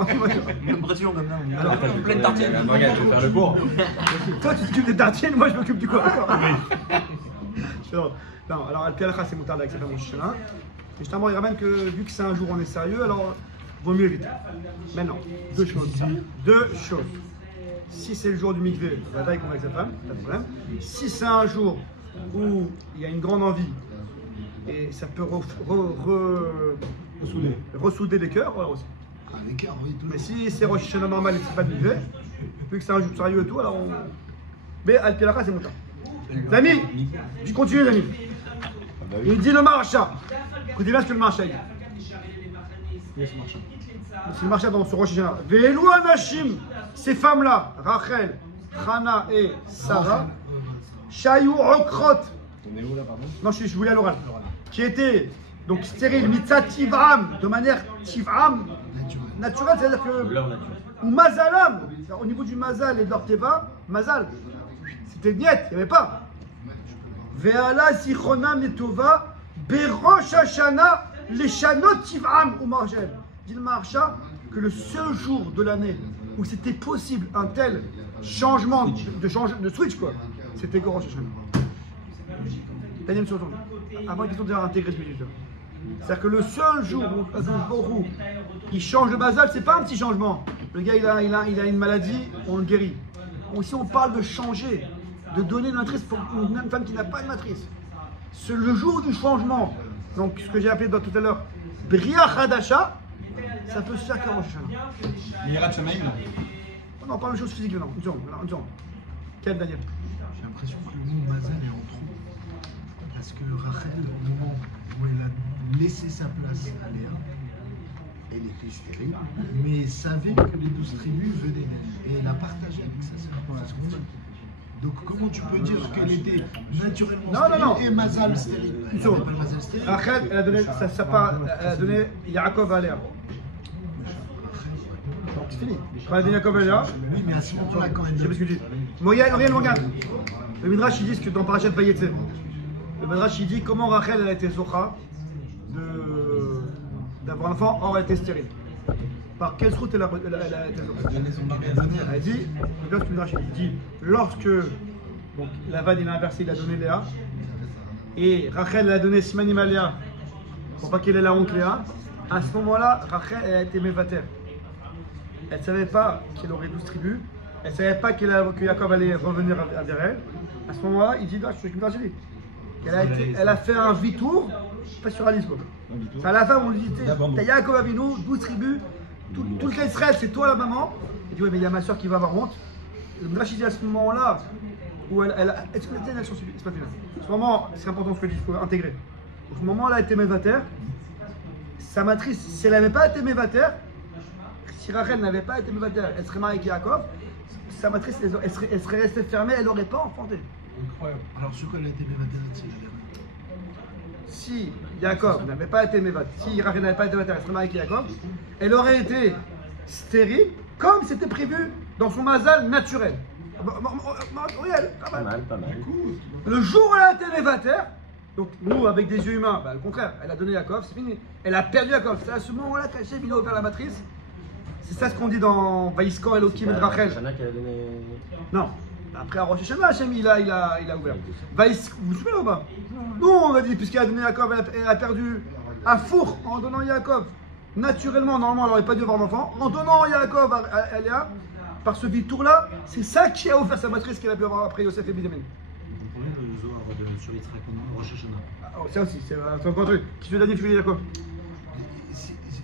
à la question? Il y a une pression comme ça. Alors, pleine tartine. Morgane, tu veux faire le cours? Toi, tu t'occupes des tartines, moi, je m'occupe du quoi? Non, alors, Al-Pialakha, c'est moutarde avec sa femme au Shana. Mais justement, il ramène que, vu que c'est un jour où on est sérieux, alors, vaut mieux éviter. Maintenant, deux choses. Si c'est le jour du mikvé, la veille qu'on va avec sa femme, pas de problème. Si c'est un jour où il y a une grande envie, et ça peut ressouder les cœurs, voilà aussi. Ah, les cœurs, oui, toujours. Mais si c'est Rosh Hashanah normal et que c'est pas de mikvé, vu que c'est un jour sérieux et tout, alors on... Mais Al-Pialakha, c'est moutarde. Les amis, je continue les amis. Il dit le marcha. Écoutez bien ce que le marcha dit. C'est le marcha dans ce Rosh Hashanah. Ve'elu anashim, ces femmes-là, Rachel, Hana et Sarah, Shayu Okrot. On est où là, pardon? Non, je voulais à l'oral. Qui étaient donc stériles, mitzat tivram, de manière tivram, naturelle, c'est-à-dire que. Leur nature. Ou mazalam, au niveau du mazal et de l'orteva, mazal, c'était niet, il n'y avait pas. Ve'ala zichronam letova, berosh hashana, les chanot tivram ou margel. Dit le marcha que le seul jour de l'année où c'était possible un tel changement de switch quoi, c'était Rosh Hashanah. Daniel Soton. avant une question d'intégrer ce que je dis. C'est-à-dire que le seul jour où il change le basal, c'est pas un petit changement. Le gars, il a une maladie, on le guérit. Ici, on parle de changer, de donner une matrice pour une femme qui n'a pas de matrice. C'est le jour du changement. Donc, ce que j'ai appelé tout à l'heure, Bria Hadasha, ça peut se faire qu'en Rosh Hashanah. Yirat Shamaim, non. On en parle de choses physiques maintenant. Une seconde. Quel Daniel? J'ai l'impression que le mot Mazal est en trop. Parce que Rachel, au moment où elle a laissé sa place à Léa, elle était stérile, mais savait que les 12 tribus venaient d'elle. Et elle a partagé avec sa sœur. C'est ce qu'on dit. Donc comment tu peux dire qu'elle était naturellement stérile et Mazal stérile? Une seconde. Rachel, elle a donné elle a donné Yaakov à Léa. Donc c'est fini. Elle a donné Yaakov à Léa. Oui, mais à ce moment-là, quand Je sais elle... pas ce que je dis. Regarde. Le Midrash il dit que dans Parashat Vayetze, le Midrash il dit comment Rachel elle a été Zocha d'avoir un enfant, or elle était stérile. Par quelle route elle a été Zocha? Elle dit, regarde ce que le Midrash il dit, lorsque donc, Lavan il a inversé, il a donné Léa, et Rachel elle a donné Simanim à Léa, pour pas qu'elle ait la honte Léa, à ce moment-là, Rachel elle a été Mévater. Elle ne savait pas qu'elle aurait 12 tribus. Elle ne savait pas que Yaakov allait revenir vers elle. À ce moment-là, il dit, là, je suis dit. Elle a fait un vitour, pas sur Alice. C'est à la fin, on lui dit, t'as Yaakov Avinu, 12 tribus, tout le cas Israël, c'est toi la maman. Il dit, ouais, mais il y a ma soeur qui va avoir honte. Le Midrash dit à ce moment-là, où est-ce que elles sont suivies? C'est pas final. À ce moment, c'est important ce que je dis, il faut intégrer. À ce moment-là, elle était Mévater. Sa matrice, si elle n'avait pas été Mévater, si Rachel n'avait pas été Mévater, elle serait mariée avec Yaakov, sa matrice, elle serait restée fermée, elle n'aurait pas enfanté. Incroyable. Alors sur quoi elle a été Mévater? Si Yaakov n'avait pas été Mévater, si Rachel n'avait pas été Mévater, elle serait mariée avec Yaakov, elle aurait été stérile, comme c'était prévu dans son mazal naturel. Pas mal. Le jour où elle a été Mévater, donc nous, avec des yeux humains, le contraire, elle a donné Yaakov, c'est fini. Elle a perdu Yaakov. C'est à ce moment-là qu'Hachem il a ouvert la matrice. C'est ça ce qu'on dit dans Vaïskor Elohim et Rachel. Non. Après à Rosh Hashanah, Hachem il a ouvert. Vous vous souvenez ou pas? Nous on a dit, puisqu'elle a donné Yaakov, elle a perdu un four en donnant Yaakov. Naturellement, normalement elle n'aurait pas dû avoir d'enfant. En donnant Yaakov à Léa, par ce vitour-là, c'est ça qui a ouvert sa matrice qu'elle a pu avoir après Yosef et Binyamin. Pourquoi le Zohar de sur Yitzhak en Rosh Hashanah? Ça aussi, c'est un grand truc. Qui te donne Yaakov?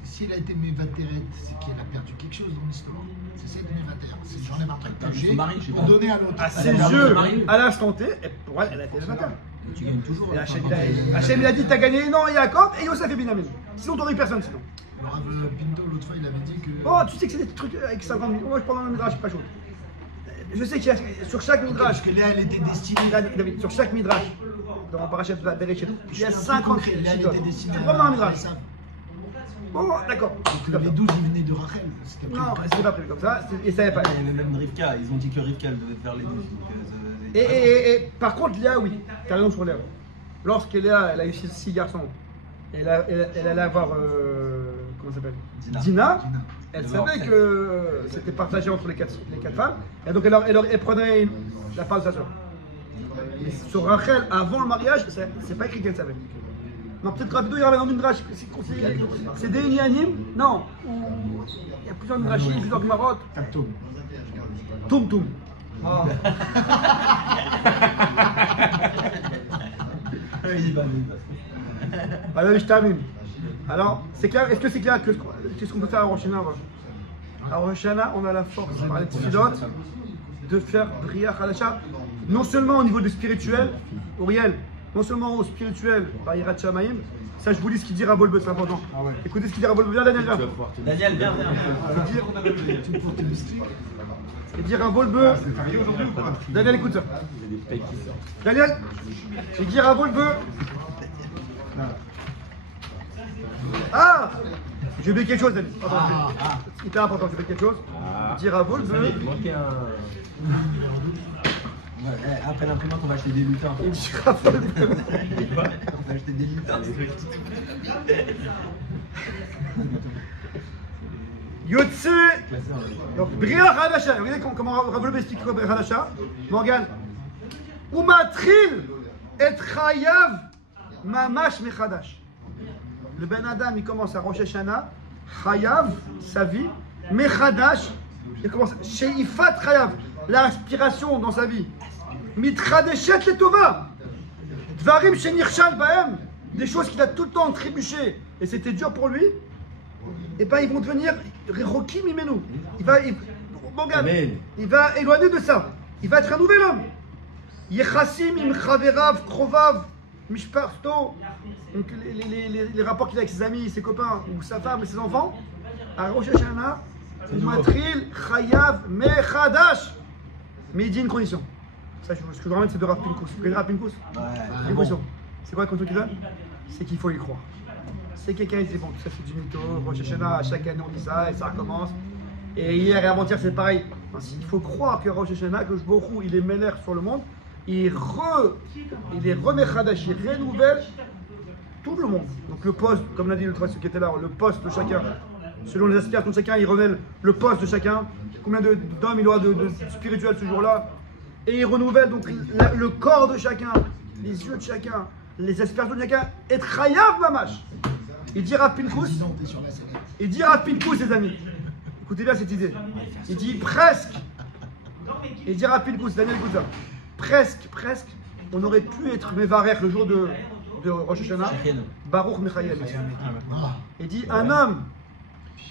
Si elle a été mévatérette, c'est qu'elle a perdu quelque chose dans l'histoire. C'est ça être mévatère. C'est j'enlève un truc que j'ai pour donner à l'autre. À ses yeux, à l'instant T, pour elle, elle a été mévatère. Tu gagnes toujours. Et Hachem il a dit t'as gagné non Yaakov et Yosef et Binyamin. Sinon t'aurais personne sinon. Alors Pinto l'autre fois il avait dit que... Oh tu sais que c'est des trucs avec 50 000. Moi je prends dans le midrash, pas chaud. Je sais qu'il y a sur chaque midrash. Parce que Léa elle était destinée... David, sur chaque midrash, dans Parashat Bereshit, il y a 50 Léa elle était destinée tu prends dans un midrash. Bon, d'accord. Que les 12 ils venaient de Rachel. Non, c'était pas prévu comme ça, et ça savait pas. Il y avait même Rivka, ils ont dit que Rivka elle devait faire les 12. Et par contre, Léa, oui, t'as raison sur Léa. Lorsque Léa, elle a eu 6 garçons, elle allait avoir, comment ça s'appelle, Dina. Elle savait que c'était partagé entre les quatre femmes, et donc elle prenait la part de sa soeur. Mais sur Rachel, avant le mariage, c'est pas écrit qu'elle savait. Non, peut-être rapido, il y avait dans une drache. C'est des Inyanim? Non. Il y a plusieurs drachim, plusieurs gmarot. Toum. Alors, c'est clair? Est-ce que c'est clair qu'est-ce qu'on peut faire à Rosh Hashanah? À Rosh Hashanah, on a la force, par les tefilot, de faire Bria Hadasha, non seulement au niveau du spirituel, Auriel, non seulement au spirituel, par Yirat Shamayim, ça je vous dis ce qu'il dit Rabolbe, c'est important. Écoutez ce qu'il dit Rabolbe. Viens Daniel, viens. Daniel, viens. Il dit Rabolbe. Daniel, écoute ça. Daniel, il dit Rabolbe. Ah, j'ai oublié quelque chose, Daniel. Il était important, j'ai oublié quelque chose. Il dit Rabolbe. Après l'imprimante, on va acheter des lutins. Il dit Rabolbe. On va acheter des lutins. Yotse. Donc, Bria Hadasha. Regardez comment Rabolbe explique quoi Bria Hadasha. Morgan. Umatril et Chayav mamash mechadash. Le Ben Adam, il commence à Rosh Hashanah, chayav, sa vie, mechadash, il commence, sheifat chayav, l'inspiration dans sa vie, mitchadeshet letova, dvarim shenirshal bahem, des choses qu'il a tout le temps trébuché, et c'était dur pour lui, et ben ils vont devenir rechokim mimenu. Il va éloigner de ça. Il va être un nouvel homme. Yechassim im chaverav, krovav, mishparto. Donc les rapports qu'il a avec ses amis, ses copains, ou sa femme et ses enfants. À Rosh Hashanah, matril chayav mechadash. Mais il dit une condition. Ça, ce que je vous ramène, c'est de Rav Pinkus. Vous connaissez Rav Pinkus? Une condition. C'est quoi la condition qu'il donne? C'est qu'il faut y croire. C'est quelqu'un qui dit bon, tout ça c'est du mytho, Rosh Hashanah, chaque année on dit ça et ça recommence. Et hier et avant-hier c'est pareil. Il faut croire que Rosh Hashanah, que Jborou, il est mêler sur le monde, il est remechadash, il renouvelle tout le monde. Donc le poste, comme l'a dit le ceux qui était là, le poste de chacun, selon les aspirations de chacun, il renouvelle le poste de chacun, combien d'hommes il aura de spirituel ce jour-là, et il renouvelle donc le corps de chacun, les yeux de chacun, les aspirations de chacun, et chayav mamash. Il dit Rav Pinkus, les amis. Écoutez bien cette idée. Il dit presque. Il dit Rav Pinkus, Daniel, écoute ça. Presque, on aurait pu être Mevarech le jour de Rosh Hashanah. Baruch Mechayel. Il dit un homme,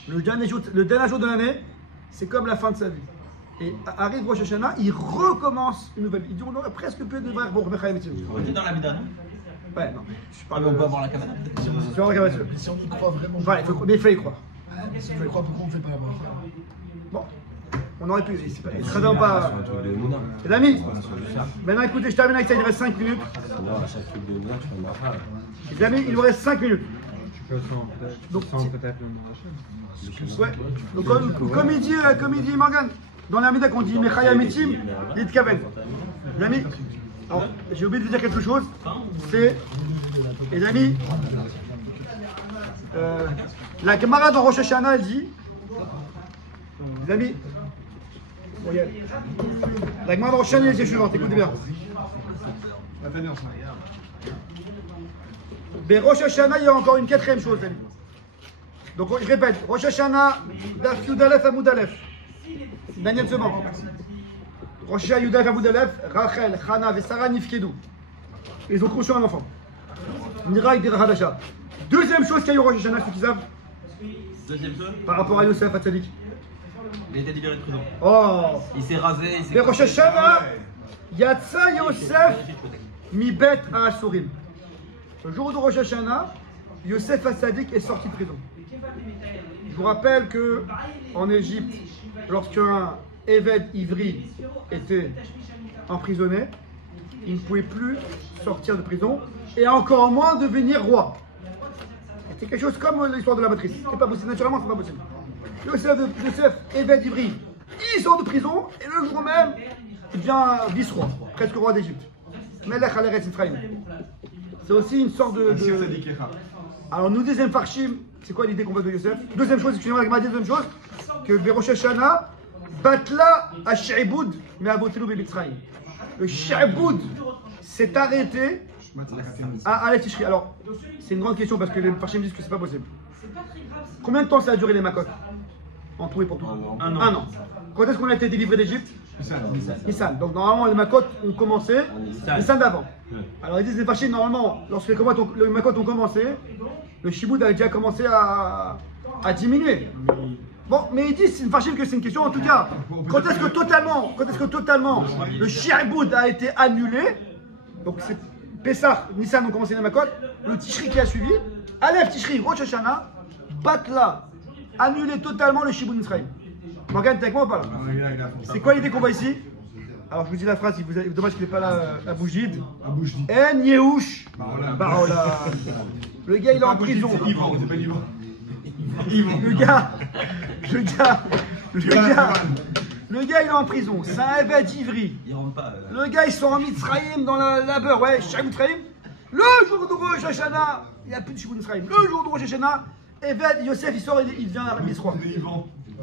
le dernier jour de l'année, c'est comme la fin de sa vie. Et arrive Rosh Hashanah, il recommence une nouvelle vie. Il dit on aurait presque pu être Mevarech Baruch Mechayel. On est dans la Mida, non? Ouais, non. On peut avoir la caméra. Si on y croit vraiment. Voilà, mais il faut y croire. Si on y croit, pourquoi on ne fait pas l'avoir? Bon, on aurait pu. C'est très bien pas. Les amis, maintenant écoutez, je termine avec ça, il reste 5 minutes. Les amis, il nous reste 5 minutes. Donc, peut-être le ouais. Donc, comme il dit Morgan, dans l'Amida qu'on dit Mechaya Mitim, il dit Kaven. Les amis, alors, j'ai oublié de vous dire quelque chose. C'est, les amis, la camarade dans Rosh Hashanah, elle dit, les amis, la camarade dans Rosh Hashanah, elle dit la suivante, écoutez bien. Mais Rosh Hashanah, il y a encore une quatrième chose, les amis. Donc, je répète, Rosh Hashanah, Daf Yudalef Amoud Alef. Daniel Seman. Rosh Hashanah, Yudalef Amoud Alef, Rachel, Chana et Sarah Nifkedu. Ils ont conçu un enfant. Nira et Hadasha. Deuxième chose qu'il y a eu au Rosh Hashanah, ceux qui savent. Deuxième chose. Par rapport à Yosef Hatzadik. Il a été libéré de prison. Oh. Il s'est rasé. Mais Rosh Hashanah, Yatsa Yosef Mibet Asurim. Le jour de Rosh Hashanah, Yosef Hatzadik est sorti de prison. Je vous rappelle que en Égypte, lorsqu'un Eved Ivri était emprisonné, il ne pouvait plus sortir de prison et encore moins devenir roi. C'était quelque chose comme l'histoire de la matrice. C'est pas possible, naturellement, c'est pas possible. Yosef Eved Ivri, il sort de prison et le jour même, il devient vice-roi, presque roi d'Égypte. Melech Aleretz Ephraim. C'est aussi une sorte de... Alors nous disons Farshim, c'est quoi l'idée qu'on veut de Yosef? Deuxième chose, excusez-moi, la deuxième chose, que Berosh Hashanah, Batla Hash'ibud, mais Abotelu Bebitzraïm. Le Sh'ibud s'est arrêté à Aleph Tishri. Alors, c'est une grande question parce que les Farshim disent que c'est pas possible. Combien de temps ça a duré les Makot? En tout et pour tout? Un an. Quand est-ce qu'on a été délivré d'Égypte? Nissan. Donc normalement les Makot ont commencé Nissan d'avant. Alors ils disent les Farshim, normalement, lorsque les Makot ont commencé, le Shiboud a déjà commencé à diminuer. Bon, mais ils disent, c'est une Farshim que c'est une question en tout cas. Quand est-ce que totalement le Shiboud a été annulé? Donc c'est Pessah, Nissan ont commencé les Makot, le Tishri qui a suivi, Aleph Tishri, Rosh Hashanah, Batla, annulé totalement le Shiboud Nisraïm. Morgan, t'es avec moi ou pas là? C'est quoi l'idée qu'on voit ici? Alors je vous dis la phrase, dommage qu'il n'est pas là, à Boujid. En Yehush Baola. Le gars il est en prison. Le gars il est en prison. C'est un Eved Ivri. Le gars ils sont en Mitzrayim dans la labeur, ouais, Shai Mitzrayim. Le jour de Rosh Hashanah, il n'y a plus de Shibud Mitzrayim. Le jour de Rosh Hashanah, Eved Yosef il sort, il devient vice-roi.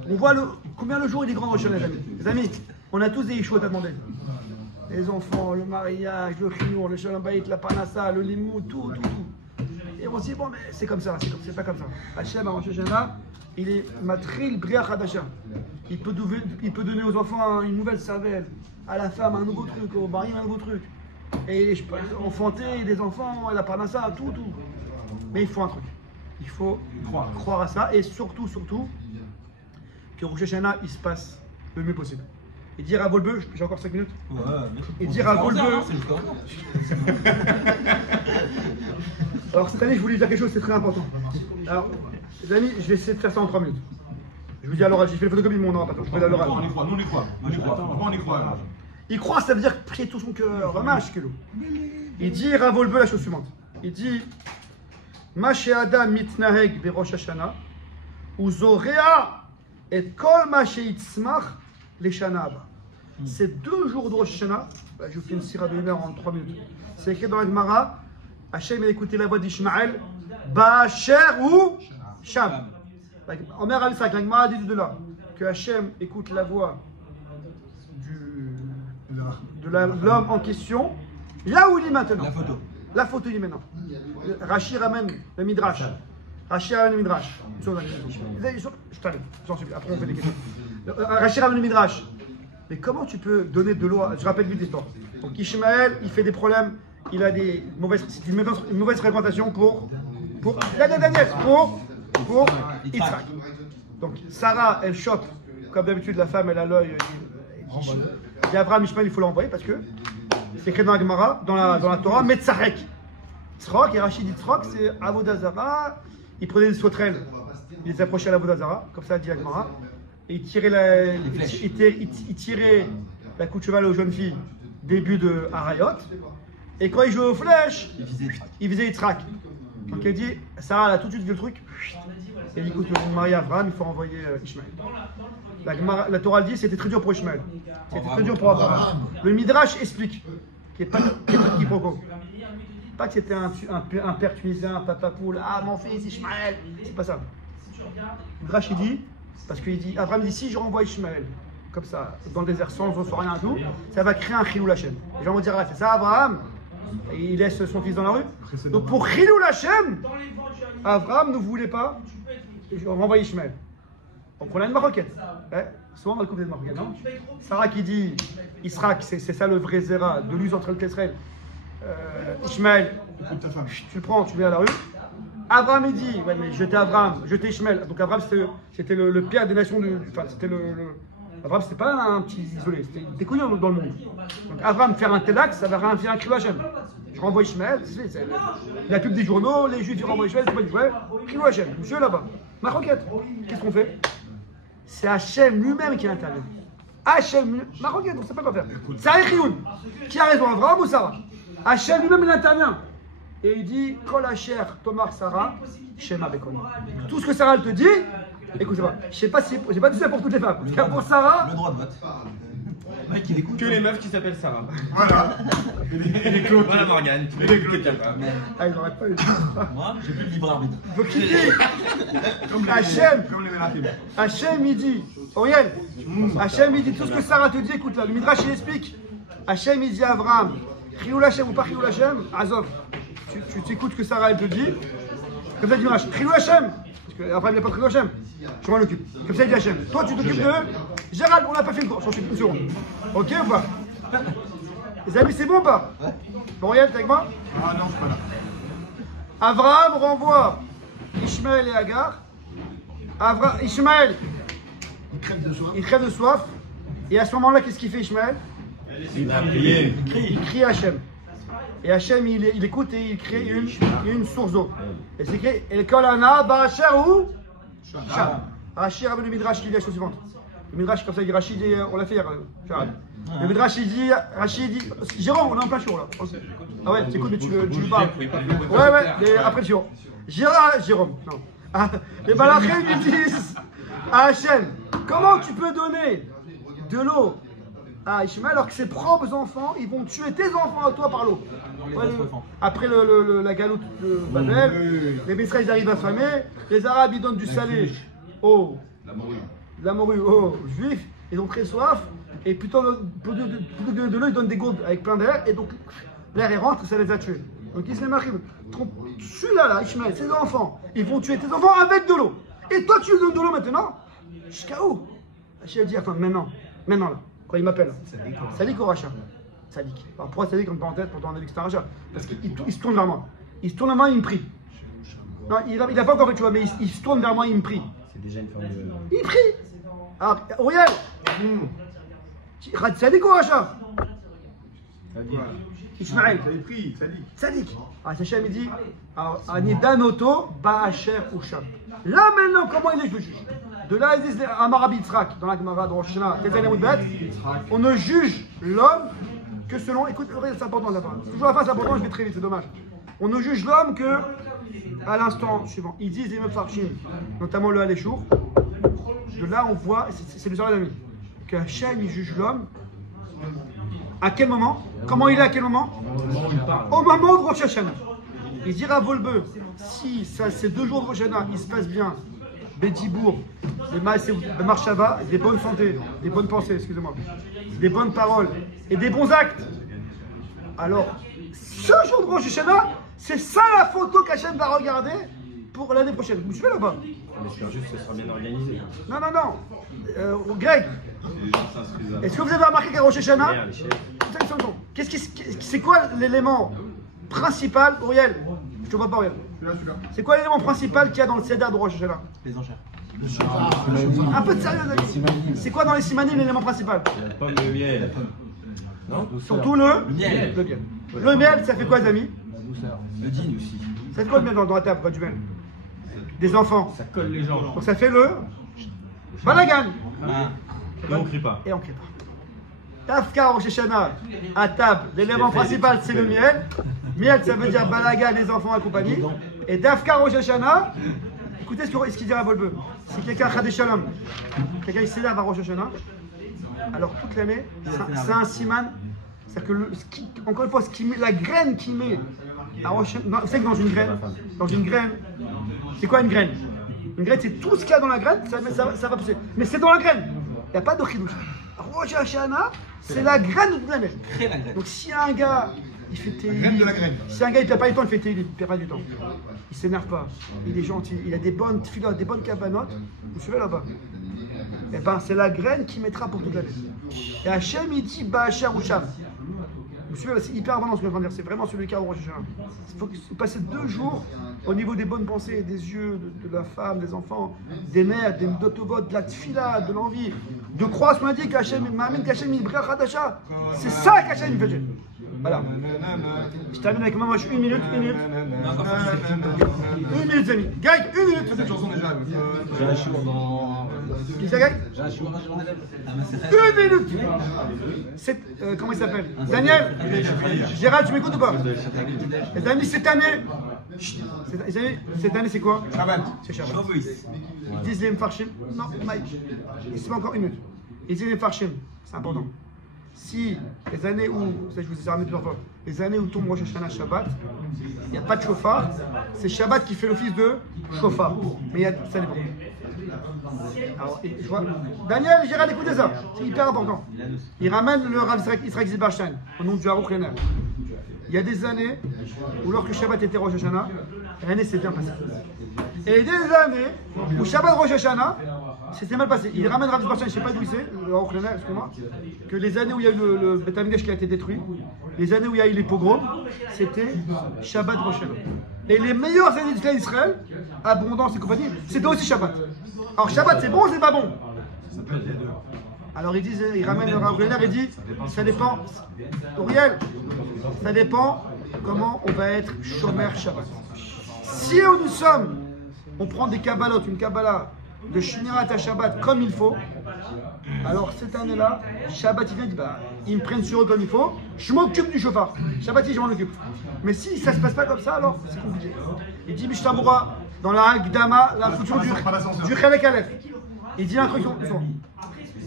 On voit combien le jour il est grand Rosh Hashanah, les amis. Les amis, on a tous des Yeshua à demander. Les enfants, le mariage, le chinour, le shalom bayit, la parnassa, le limou, tout. Et on se dit, bon, mais c'est comme ça, c'est pas comme ça. Hachem, à Rosh Hashanah, il est matril briach hadasha. Il peut donner aux enfants une nouvelle cervelle, à la femme un nouveau truc, au mari un nouveau truc. Et je peux enfanter des enfants, la parnassa, tout. Mais il faut un truc. Il faut croire à ça. Et surtout, que Rosh Hashanah, il se passe le mieux possible. Et dire à Volbeu, j'ai encore 5 minutes. Ouais, Et dire à Volbeu. C'est jusqu'à 11h. Alors cette année, je voulais dire quelque chose, c'est très important. Alors, les amis, je vais essayer de faire ça en 3 minutes. Je vous dis à l'oral, j'ai fait les photocopies, mais on n'aura pas le temps. Je fais à l'oral. On y croit, nous on y croit. On y croit. Il croit, ça veut dire prier tout son cœur. Ramash, Kelo. Il dit à Volbeu la chose suivante. Il dit Ma she'adam mitnaheg berosh Hashanah, uzorea et kol ma she'itzmach leshana haba. Ces 2 jours de Rosh Hashanah, je vous fais une sira de 1 heure en 3 minutes. C'est écrit dans la Gemara, Hachem a écouté la voix d'Ishmaël, Ba'asher ou Sham. Omer al-Sak, la Gemara dit de là, que Hachem écoute la voix de l'homme en question, là où il est maintenant. La photo, il est maintenant. Rashi ramène le Midrash. Je t'arrête, j'en suis. Après, on fait des questions. Rashi ramène le Midrash. Mais comment tu peux donner de l'eau Je rappelle vite l'histoire. Donc Ishmaël, il fait des problèmes, il a une mauvaise fréquentation pour Yitzhak. Donc Sarah, elle chope, comme d'habitude la femme, elle a l'œil. Et Abraham, Ishmaël, il faut l'envoyer parce que c'est écrit dans la Gemara, dans la Torah, Metzarek. Tzrok, et Rachid dit Tzrok, c'est Avodazara. Il prenait des sauterelles, il les approchait à l'Avodazara, comme ça dit la Gemara. Et il tirait la coup de cheval aux jeunes filles, début de Harayot. Et quand il jouait aux flèches, il faisait Yitzhak. Donc il dit, Sarah elle a tout de suite vu le truc. Et il dit, écoute, le mari Abraham, il faut envoyer Ishmaël. La Torah dit, c'était très dur pour Ishmaël. C'était très dur pour Abraham. Le Midrash explique, qui n'est pas quiproquo. Pas que c'était un père tunisien, un papa poule, ah mon fils Ishmaël. C'est pas ça. Le Midrash il dit, parce qu'il dit, Abraham dit, si je renvoie Ishmaël, comme ça, dans le désert sans rien à tout, ça va créer un Chilul Hashem. Les gens vont dire, ah, c'est ça Abraham, et il laisse son fils dans la rue. Donc pour Chilul Hashem, Abraham ne voulait pas renvoyer Ishmaël. Donc on a une maroquette. Souvent on va découvrir une maroquette, non? Sarah qui dit, Israq, c'est ça le vrai Zera, de l'use entre le Kesrel. Ishmaël, tu le prends, tu le mets à la rue. Abraham il dit, ouais mais jetez Abraham, jetez Ishmaël. Donc Abraham c'était le pire des nations enfin c'était Abraham c'était pas un petit isolé, c'était des couillons dans le monde. Donc Abraham faire un tel acte, ça va faire un Chilul Hashem. Je renvoie Ishmaël, la pub des journaux, les juifs ils renvoient Ishmaël, c'est pas dit, ouais, Chilul Hashem, monsieur là-bas. Ma roquette, qu'est-ce qu'on fait? C'est Hachem lui-même qui intervient. Hachem, ma roquette, on sait pas quoi faire. C'est Aïchioun. Qui a raison, Abraham ou Sarah? Hachem lui-même il intervient. Et il dit, Kol Asher Tomar Sarah, Shema Bekon. Tout ce que Sarah elle te dit, écoutez-moi, je sais pas si j'ai pas dit ça pour toutes les femmes. Car pour Sarah, Le droit de vote. Mec, il écoute. Que les meufs qui s'appellent Sarah. Voilà. Voilà Morgane, tu veux écouter quelqu'un. ah il n'aurait pas eu. Moi, j'ai plus de libre arbitre. Donc il dit, Comme les Mélatim. Hachem il dit, Auriel, Hachem il dit tout ce que Sarah te dit, écoute là, le Midrash il explique. Hachem il dit à Abraham, Chilul Hashem ou pas Chilul Hashem, Azov, tu t'écoutes ce que Sarah elle te dit, comme ça il dit Chilul Hashem, parce qu'Abraham il n'y a pas de Chilul Hashem, je m'en occupe. Comme ça il dit Hachem, toi tu t'occupes de Gérald, on n'a pas fait une course, j'en suis une seconde. Ok ou pas? Les amis c'est bon ou pas? Bon Auriel, t'es avec moi? Ah non, je suis pas là. Abraham renvoie Ishmaël et Agar. Ishmaël, il crève de soif. Et à ce moment-là, qu'est-ce qu'il fait Ishmaël? Il a prié. Il crie à Hachem. Et Hachem, il écoute et il crée une source d'eau. Et c'est écrit El Kolana Ba'asher ou Sham. Rachid ramène le Midrash qui dit la chose suivante. Le Midrash, comme ça, il dit Rachid, on l'a fait hier. Le Midrash, il dit, Rachid dit, Jérôme, on est en plein jour là. Ah ouais, t'écoutes, mais tu lui parles. Ouais, mais après Jérôme. Jérôme, non. Ah, les Malachim, ils disent à Hachem, comment tu peux donner de l'eau à Ishmaël alors que ses propres enfants, ils vont tuer tes enfants à toi par l'eau. Ouais, après la galoute de Babel, les Israéliens ils arrivent affamés, les Arabes ils donnent du salé aux la morue aux Juifs, ils ont très soif, Et plutôt pour donner de l'eau, ils donnent des gourdes avec plein d'air, et donc l'air il rentre, ça les a tués. Donc ils se marquent. Celui-là, Ishmael, ses enfants, ils vont tuer tes enfants avec de l'eau. Et toi, tu lui donnes de l'eau maintenant? Jusqu'à où? Hachem dit, attends, maintenant là, quand il m'appelle. Sadik ou Racha? Sadik. Alors pourquoi Sadik en parenthèse? Pourtant on a dit que c'était un Racha. Parce qu'il se tourne vers moi. Il se tourne vers moi, il me prie. Non, il n'a pas encore fait, tu vois, mais il se tourne vers moi, il me prie. C'est déjà une forme de. Il prie. Alors, Auriel, Sadik ou Racha? Ishmael. Sadik. Alors, Hachem il dit, Ani Danoto, Ba'asher Usham. Là maintenant, comment il est le juge? De là, ils disent Amar Yitzhak, dans la Gemara de Rosh Hashanah, on ne juge l'homme que selon. Écoute, c'est important la fin. Toujours la fin, c'est important, je vais très vite, c'est dommage. On ne juge l'homme que à l'instant suivant. Ils disent les Mefarshim, notamment le Haléchour. De là, on voit, c'est le Zohar d'Ami, que Hachem il juge l'homme. À quel moment? Comment il est à quel moment? Au moment de Rosh Hashanah. Il dira à Volbeu, si ça, ces 2 jours de Rosh Hashanah, il se passe bien, Bédibourg, les Marshava, des bonnes santé, des bonnes pensées, excusez-moi, des bonnes paroles et des bons actes. Alors, ce jour de Rosh Hashanah, c'est ça la photo qu'Hachem va regarder pour l'année prochaine. Vous me suivez là-bas? J'espère juste que ce sera bien organisé. Non. Greg, est-ce que vous avez remarqué qu'à Rosh Hashanah, c'est quoi l'élément principal, Auriel? Je te vois pas, Auriel. C'est quoi l'élément principal qu'il y a dans le Seder de Rosh Hashanah? Les enchères. Un peu de sérieux, David. C'est quoi dans les simanim l'élément principal? La pomme de miel. Non? Surtout le miel. Le miel, ça fait quoi, les amis? Le dîne aussi. Ça fait quoi le miel dans la table, quoi, du miel? Des enfants. Ça colle les gens. Donc ça fait le balagan. Et on crie pas. Et on crie pas. Tafka Rosh Hashanah, à table, l'élément principal c'est le miel. Miel, ça veut dire balagan, les enfants et compagnie. Et Dafka Rosh Hashanah, écoutez ce qu'il dira à Volbeu. Si quelqu'un a des shalom, quelqu'un il s'élève à Rosh Hashanah, alors toute l'année, c'est un siman. C'est que encore une fois, la graine qu'il met à Rosh Hashanah, c'est que dans une graine, c'est quoi une graine? Une graine, c'est tout ce qu'il y a dans la graine, ça va pousser. Mais c'est dans la graine. Il n'y a pas de chidouche. Rosh Hashanah, c'est la graine de toute l'année. Donc si un gars, il fait Télim, Graine de la graine. si un gars il ne perd pas du temps, il fait Télim, il ne perd pas du temps. Il ne s'énerve pas, il est gentil, il a des bonnes filotes, des bonnes cabanotes. Vous suivez là-bas? Eh ben c'est la graine qui mettra pour toute l'année. Et Hachem il dit Ba'asher Usham. Vous suivez là, c'est hyper important ce que je viens de dire, c'est vraiment celui qui a au Rosh Hashanah. Il faut passer 2 jours au niveau des bonnes pensées, des yeux, de la femme, des enfants, des nerfs, des dotovot, de la tfila, de l'envie, de croire ce qu'on a dit qu'Hachem m'amène qu'Hachem il brille Khadasha. C'est ça qu'Hachem il fait. Voilà. Je termine avec moi, 1 minute. 1 minute, les amis. Greg, 1 minute. Cette chanson déjà. J'ai un jour dans. Qui c'est, Greg? J'ai un jour. 1 minute. Comment il s'appelle? Daniel? Gérald, tu m'écoutes ou pas? Les amis, cette année, c'est quoi? Shabbat. C'est Shabbat. Ils disent les Mfarshim. Non, Mike. Il se met encore 1 minute. Ils disent les Mfarshim. C'est important. Si les années où, ça je vous ai ramené plusieurs fois, les années où tombe Rosh Hashanah Shabbat, il n'y a pas de chauffard, c'est Shabbat qui fait l'office de chauffard. Mais ça dépend. Alors, je vois, Daniel, Gérald, écoutez ça, c'est hyper important. Il ramène le Rav Israël Zilberstein, au nom du Haruch Lener. Il y a des années où, lorsque Shabbat était Rosh Hashanah, l'année s'est bien passée. Et des années où Shabbat Rosh Hashanah, c'était mal passé. Il ramène Rav Zilberstein, je ne sais pas d'où il c'est, le Haruch Lener, excusez-moi, que les années où il y a eu le Beth Amikdash qui a été détruit, les années où il y a eu les pogroms, c'était Shabbat Rosh Hashanah. Et les meilleures années d'Israël, abondance et compagnie, c'était aussi Shabbat. Alors Shabbat c'est bon ou c'est pas bon? Alors ils disent, ils ramènent le Rav Lener et dit, ça dépend, Auriel, ça dépend comment on va être Shomer Shabbat. Si nous sommes, on prend des Kabbalot, une Kabbala de Shmirat à Shabbat comme il faut, alors cette année-là, Shabbat il vient, il dit, bah, ils me prennent sur eux comme il faut, je m'occupe du chauffard. Shabbat il dit, je m'en occupe. Mais si ça se passe pas comme ça, alors c'est compliqué. Il dit, Mishtamura, dans la Hagdama, l'instruction du Chelek Aleph. Il dit l'instruction,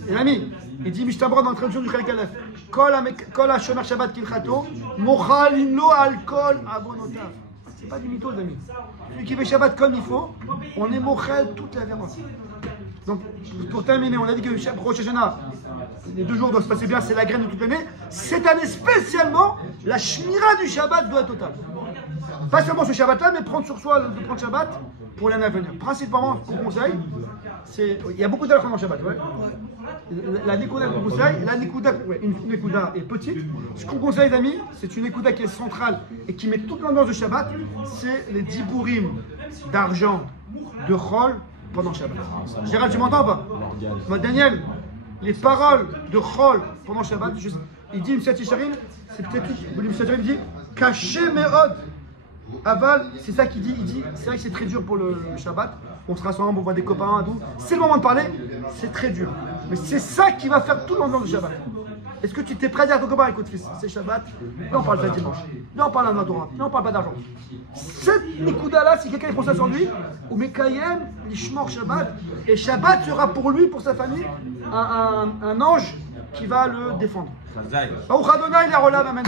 les amis, il dit Mishtabra dans l'introduction du Chelek Aleph. Kol ha-shomer Shabbat kilchato, mochal lo al-kol avonotav. C'est pas du mytho, les amis. Celui qui fait Shabbat comme il faut, on est mochal toute la vie. Donc, pour terminer, on a dit que Rosh Hashanah, les 2 jours doivent se passer bien, c'est la graine de toute l'année. Cette année spécialement, la Shmira du Shabbat doit être totale. Pas seulement ce Shabbat-là, mais prendre sur soi de prendre Shabbat pour l'année à venir. Principalement, ce qu'on conseille, c'est. Il y a beaucoup d'alcool dans le Shabbat, ouais. La Nekuda qu'on conseille, la Nekuda, ouais, une Nekuda est petite. Ce qu'on conseille, les amis, c'est une Nekuda qui est centrale et qui met toute l'ambiance du Shabbat, c'est les Dibourim d'argent, de Chol pendant Shabbat. Gérald, tu m'entends ou pas? Moi, Daniel, les paroles de Chol pendant Shabbat, il dit, Msiat Yisharim, c'est peut-être tout. Msiat Yisharim dit, Caché Meod. Aval, c'est ça qu'il dit, il dit, c'est vrai que c'est très dur pour le Shabbat, on se rassemble, on voit des copains, tout. C'est le moment de parler, c'est très dur. Mais c'est ça qui va faire tout l'ambiance du Shabbat. Est-ce que tu t'es prêt à dire à ton copain, écoute fils, c'est Shabbat, là on parle pas dimanche, là on parle d'un Torah, là on parle pas d'argent. Cette Nikuda là, si quelqu'un prend ça sur lui, ou Mekayem, l'Ishmor Shabbat, et Shabbat sera pour lui, pour sa famille, un ange qui va le défendre. Baruch Adonai, la Rolam, amen.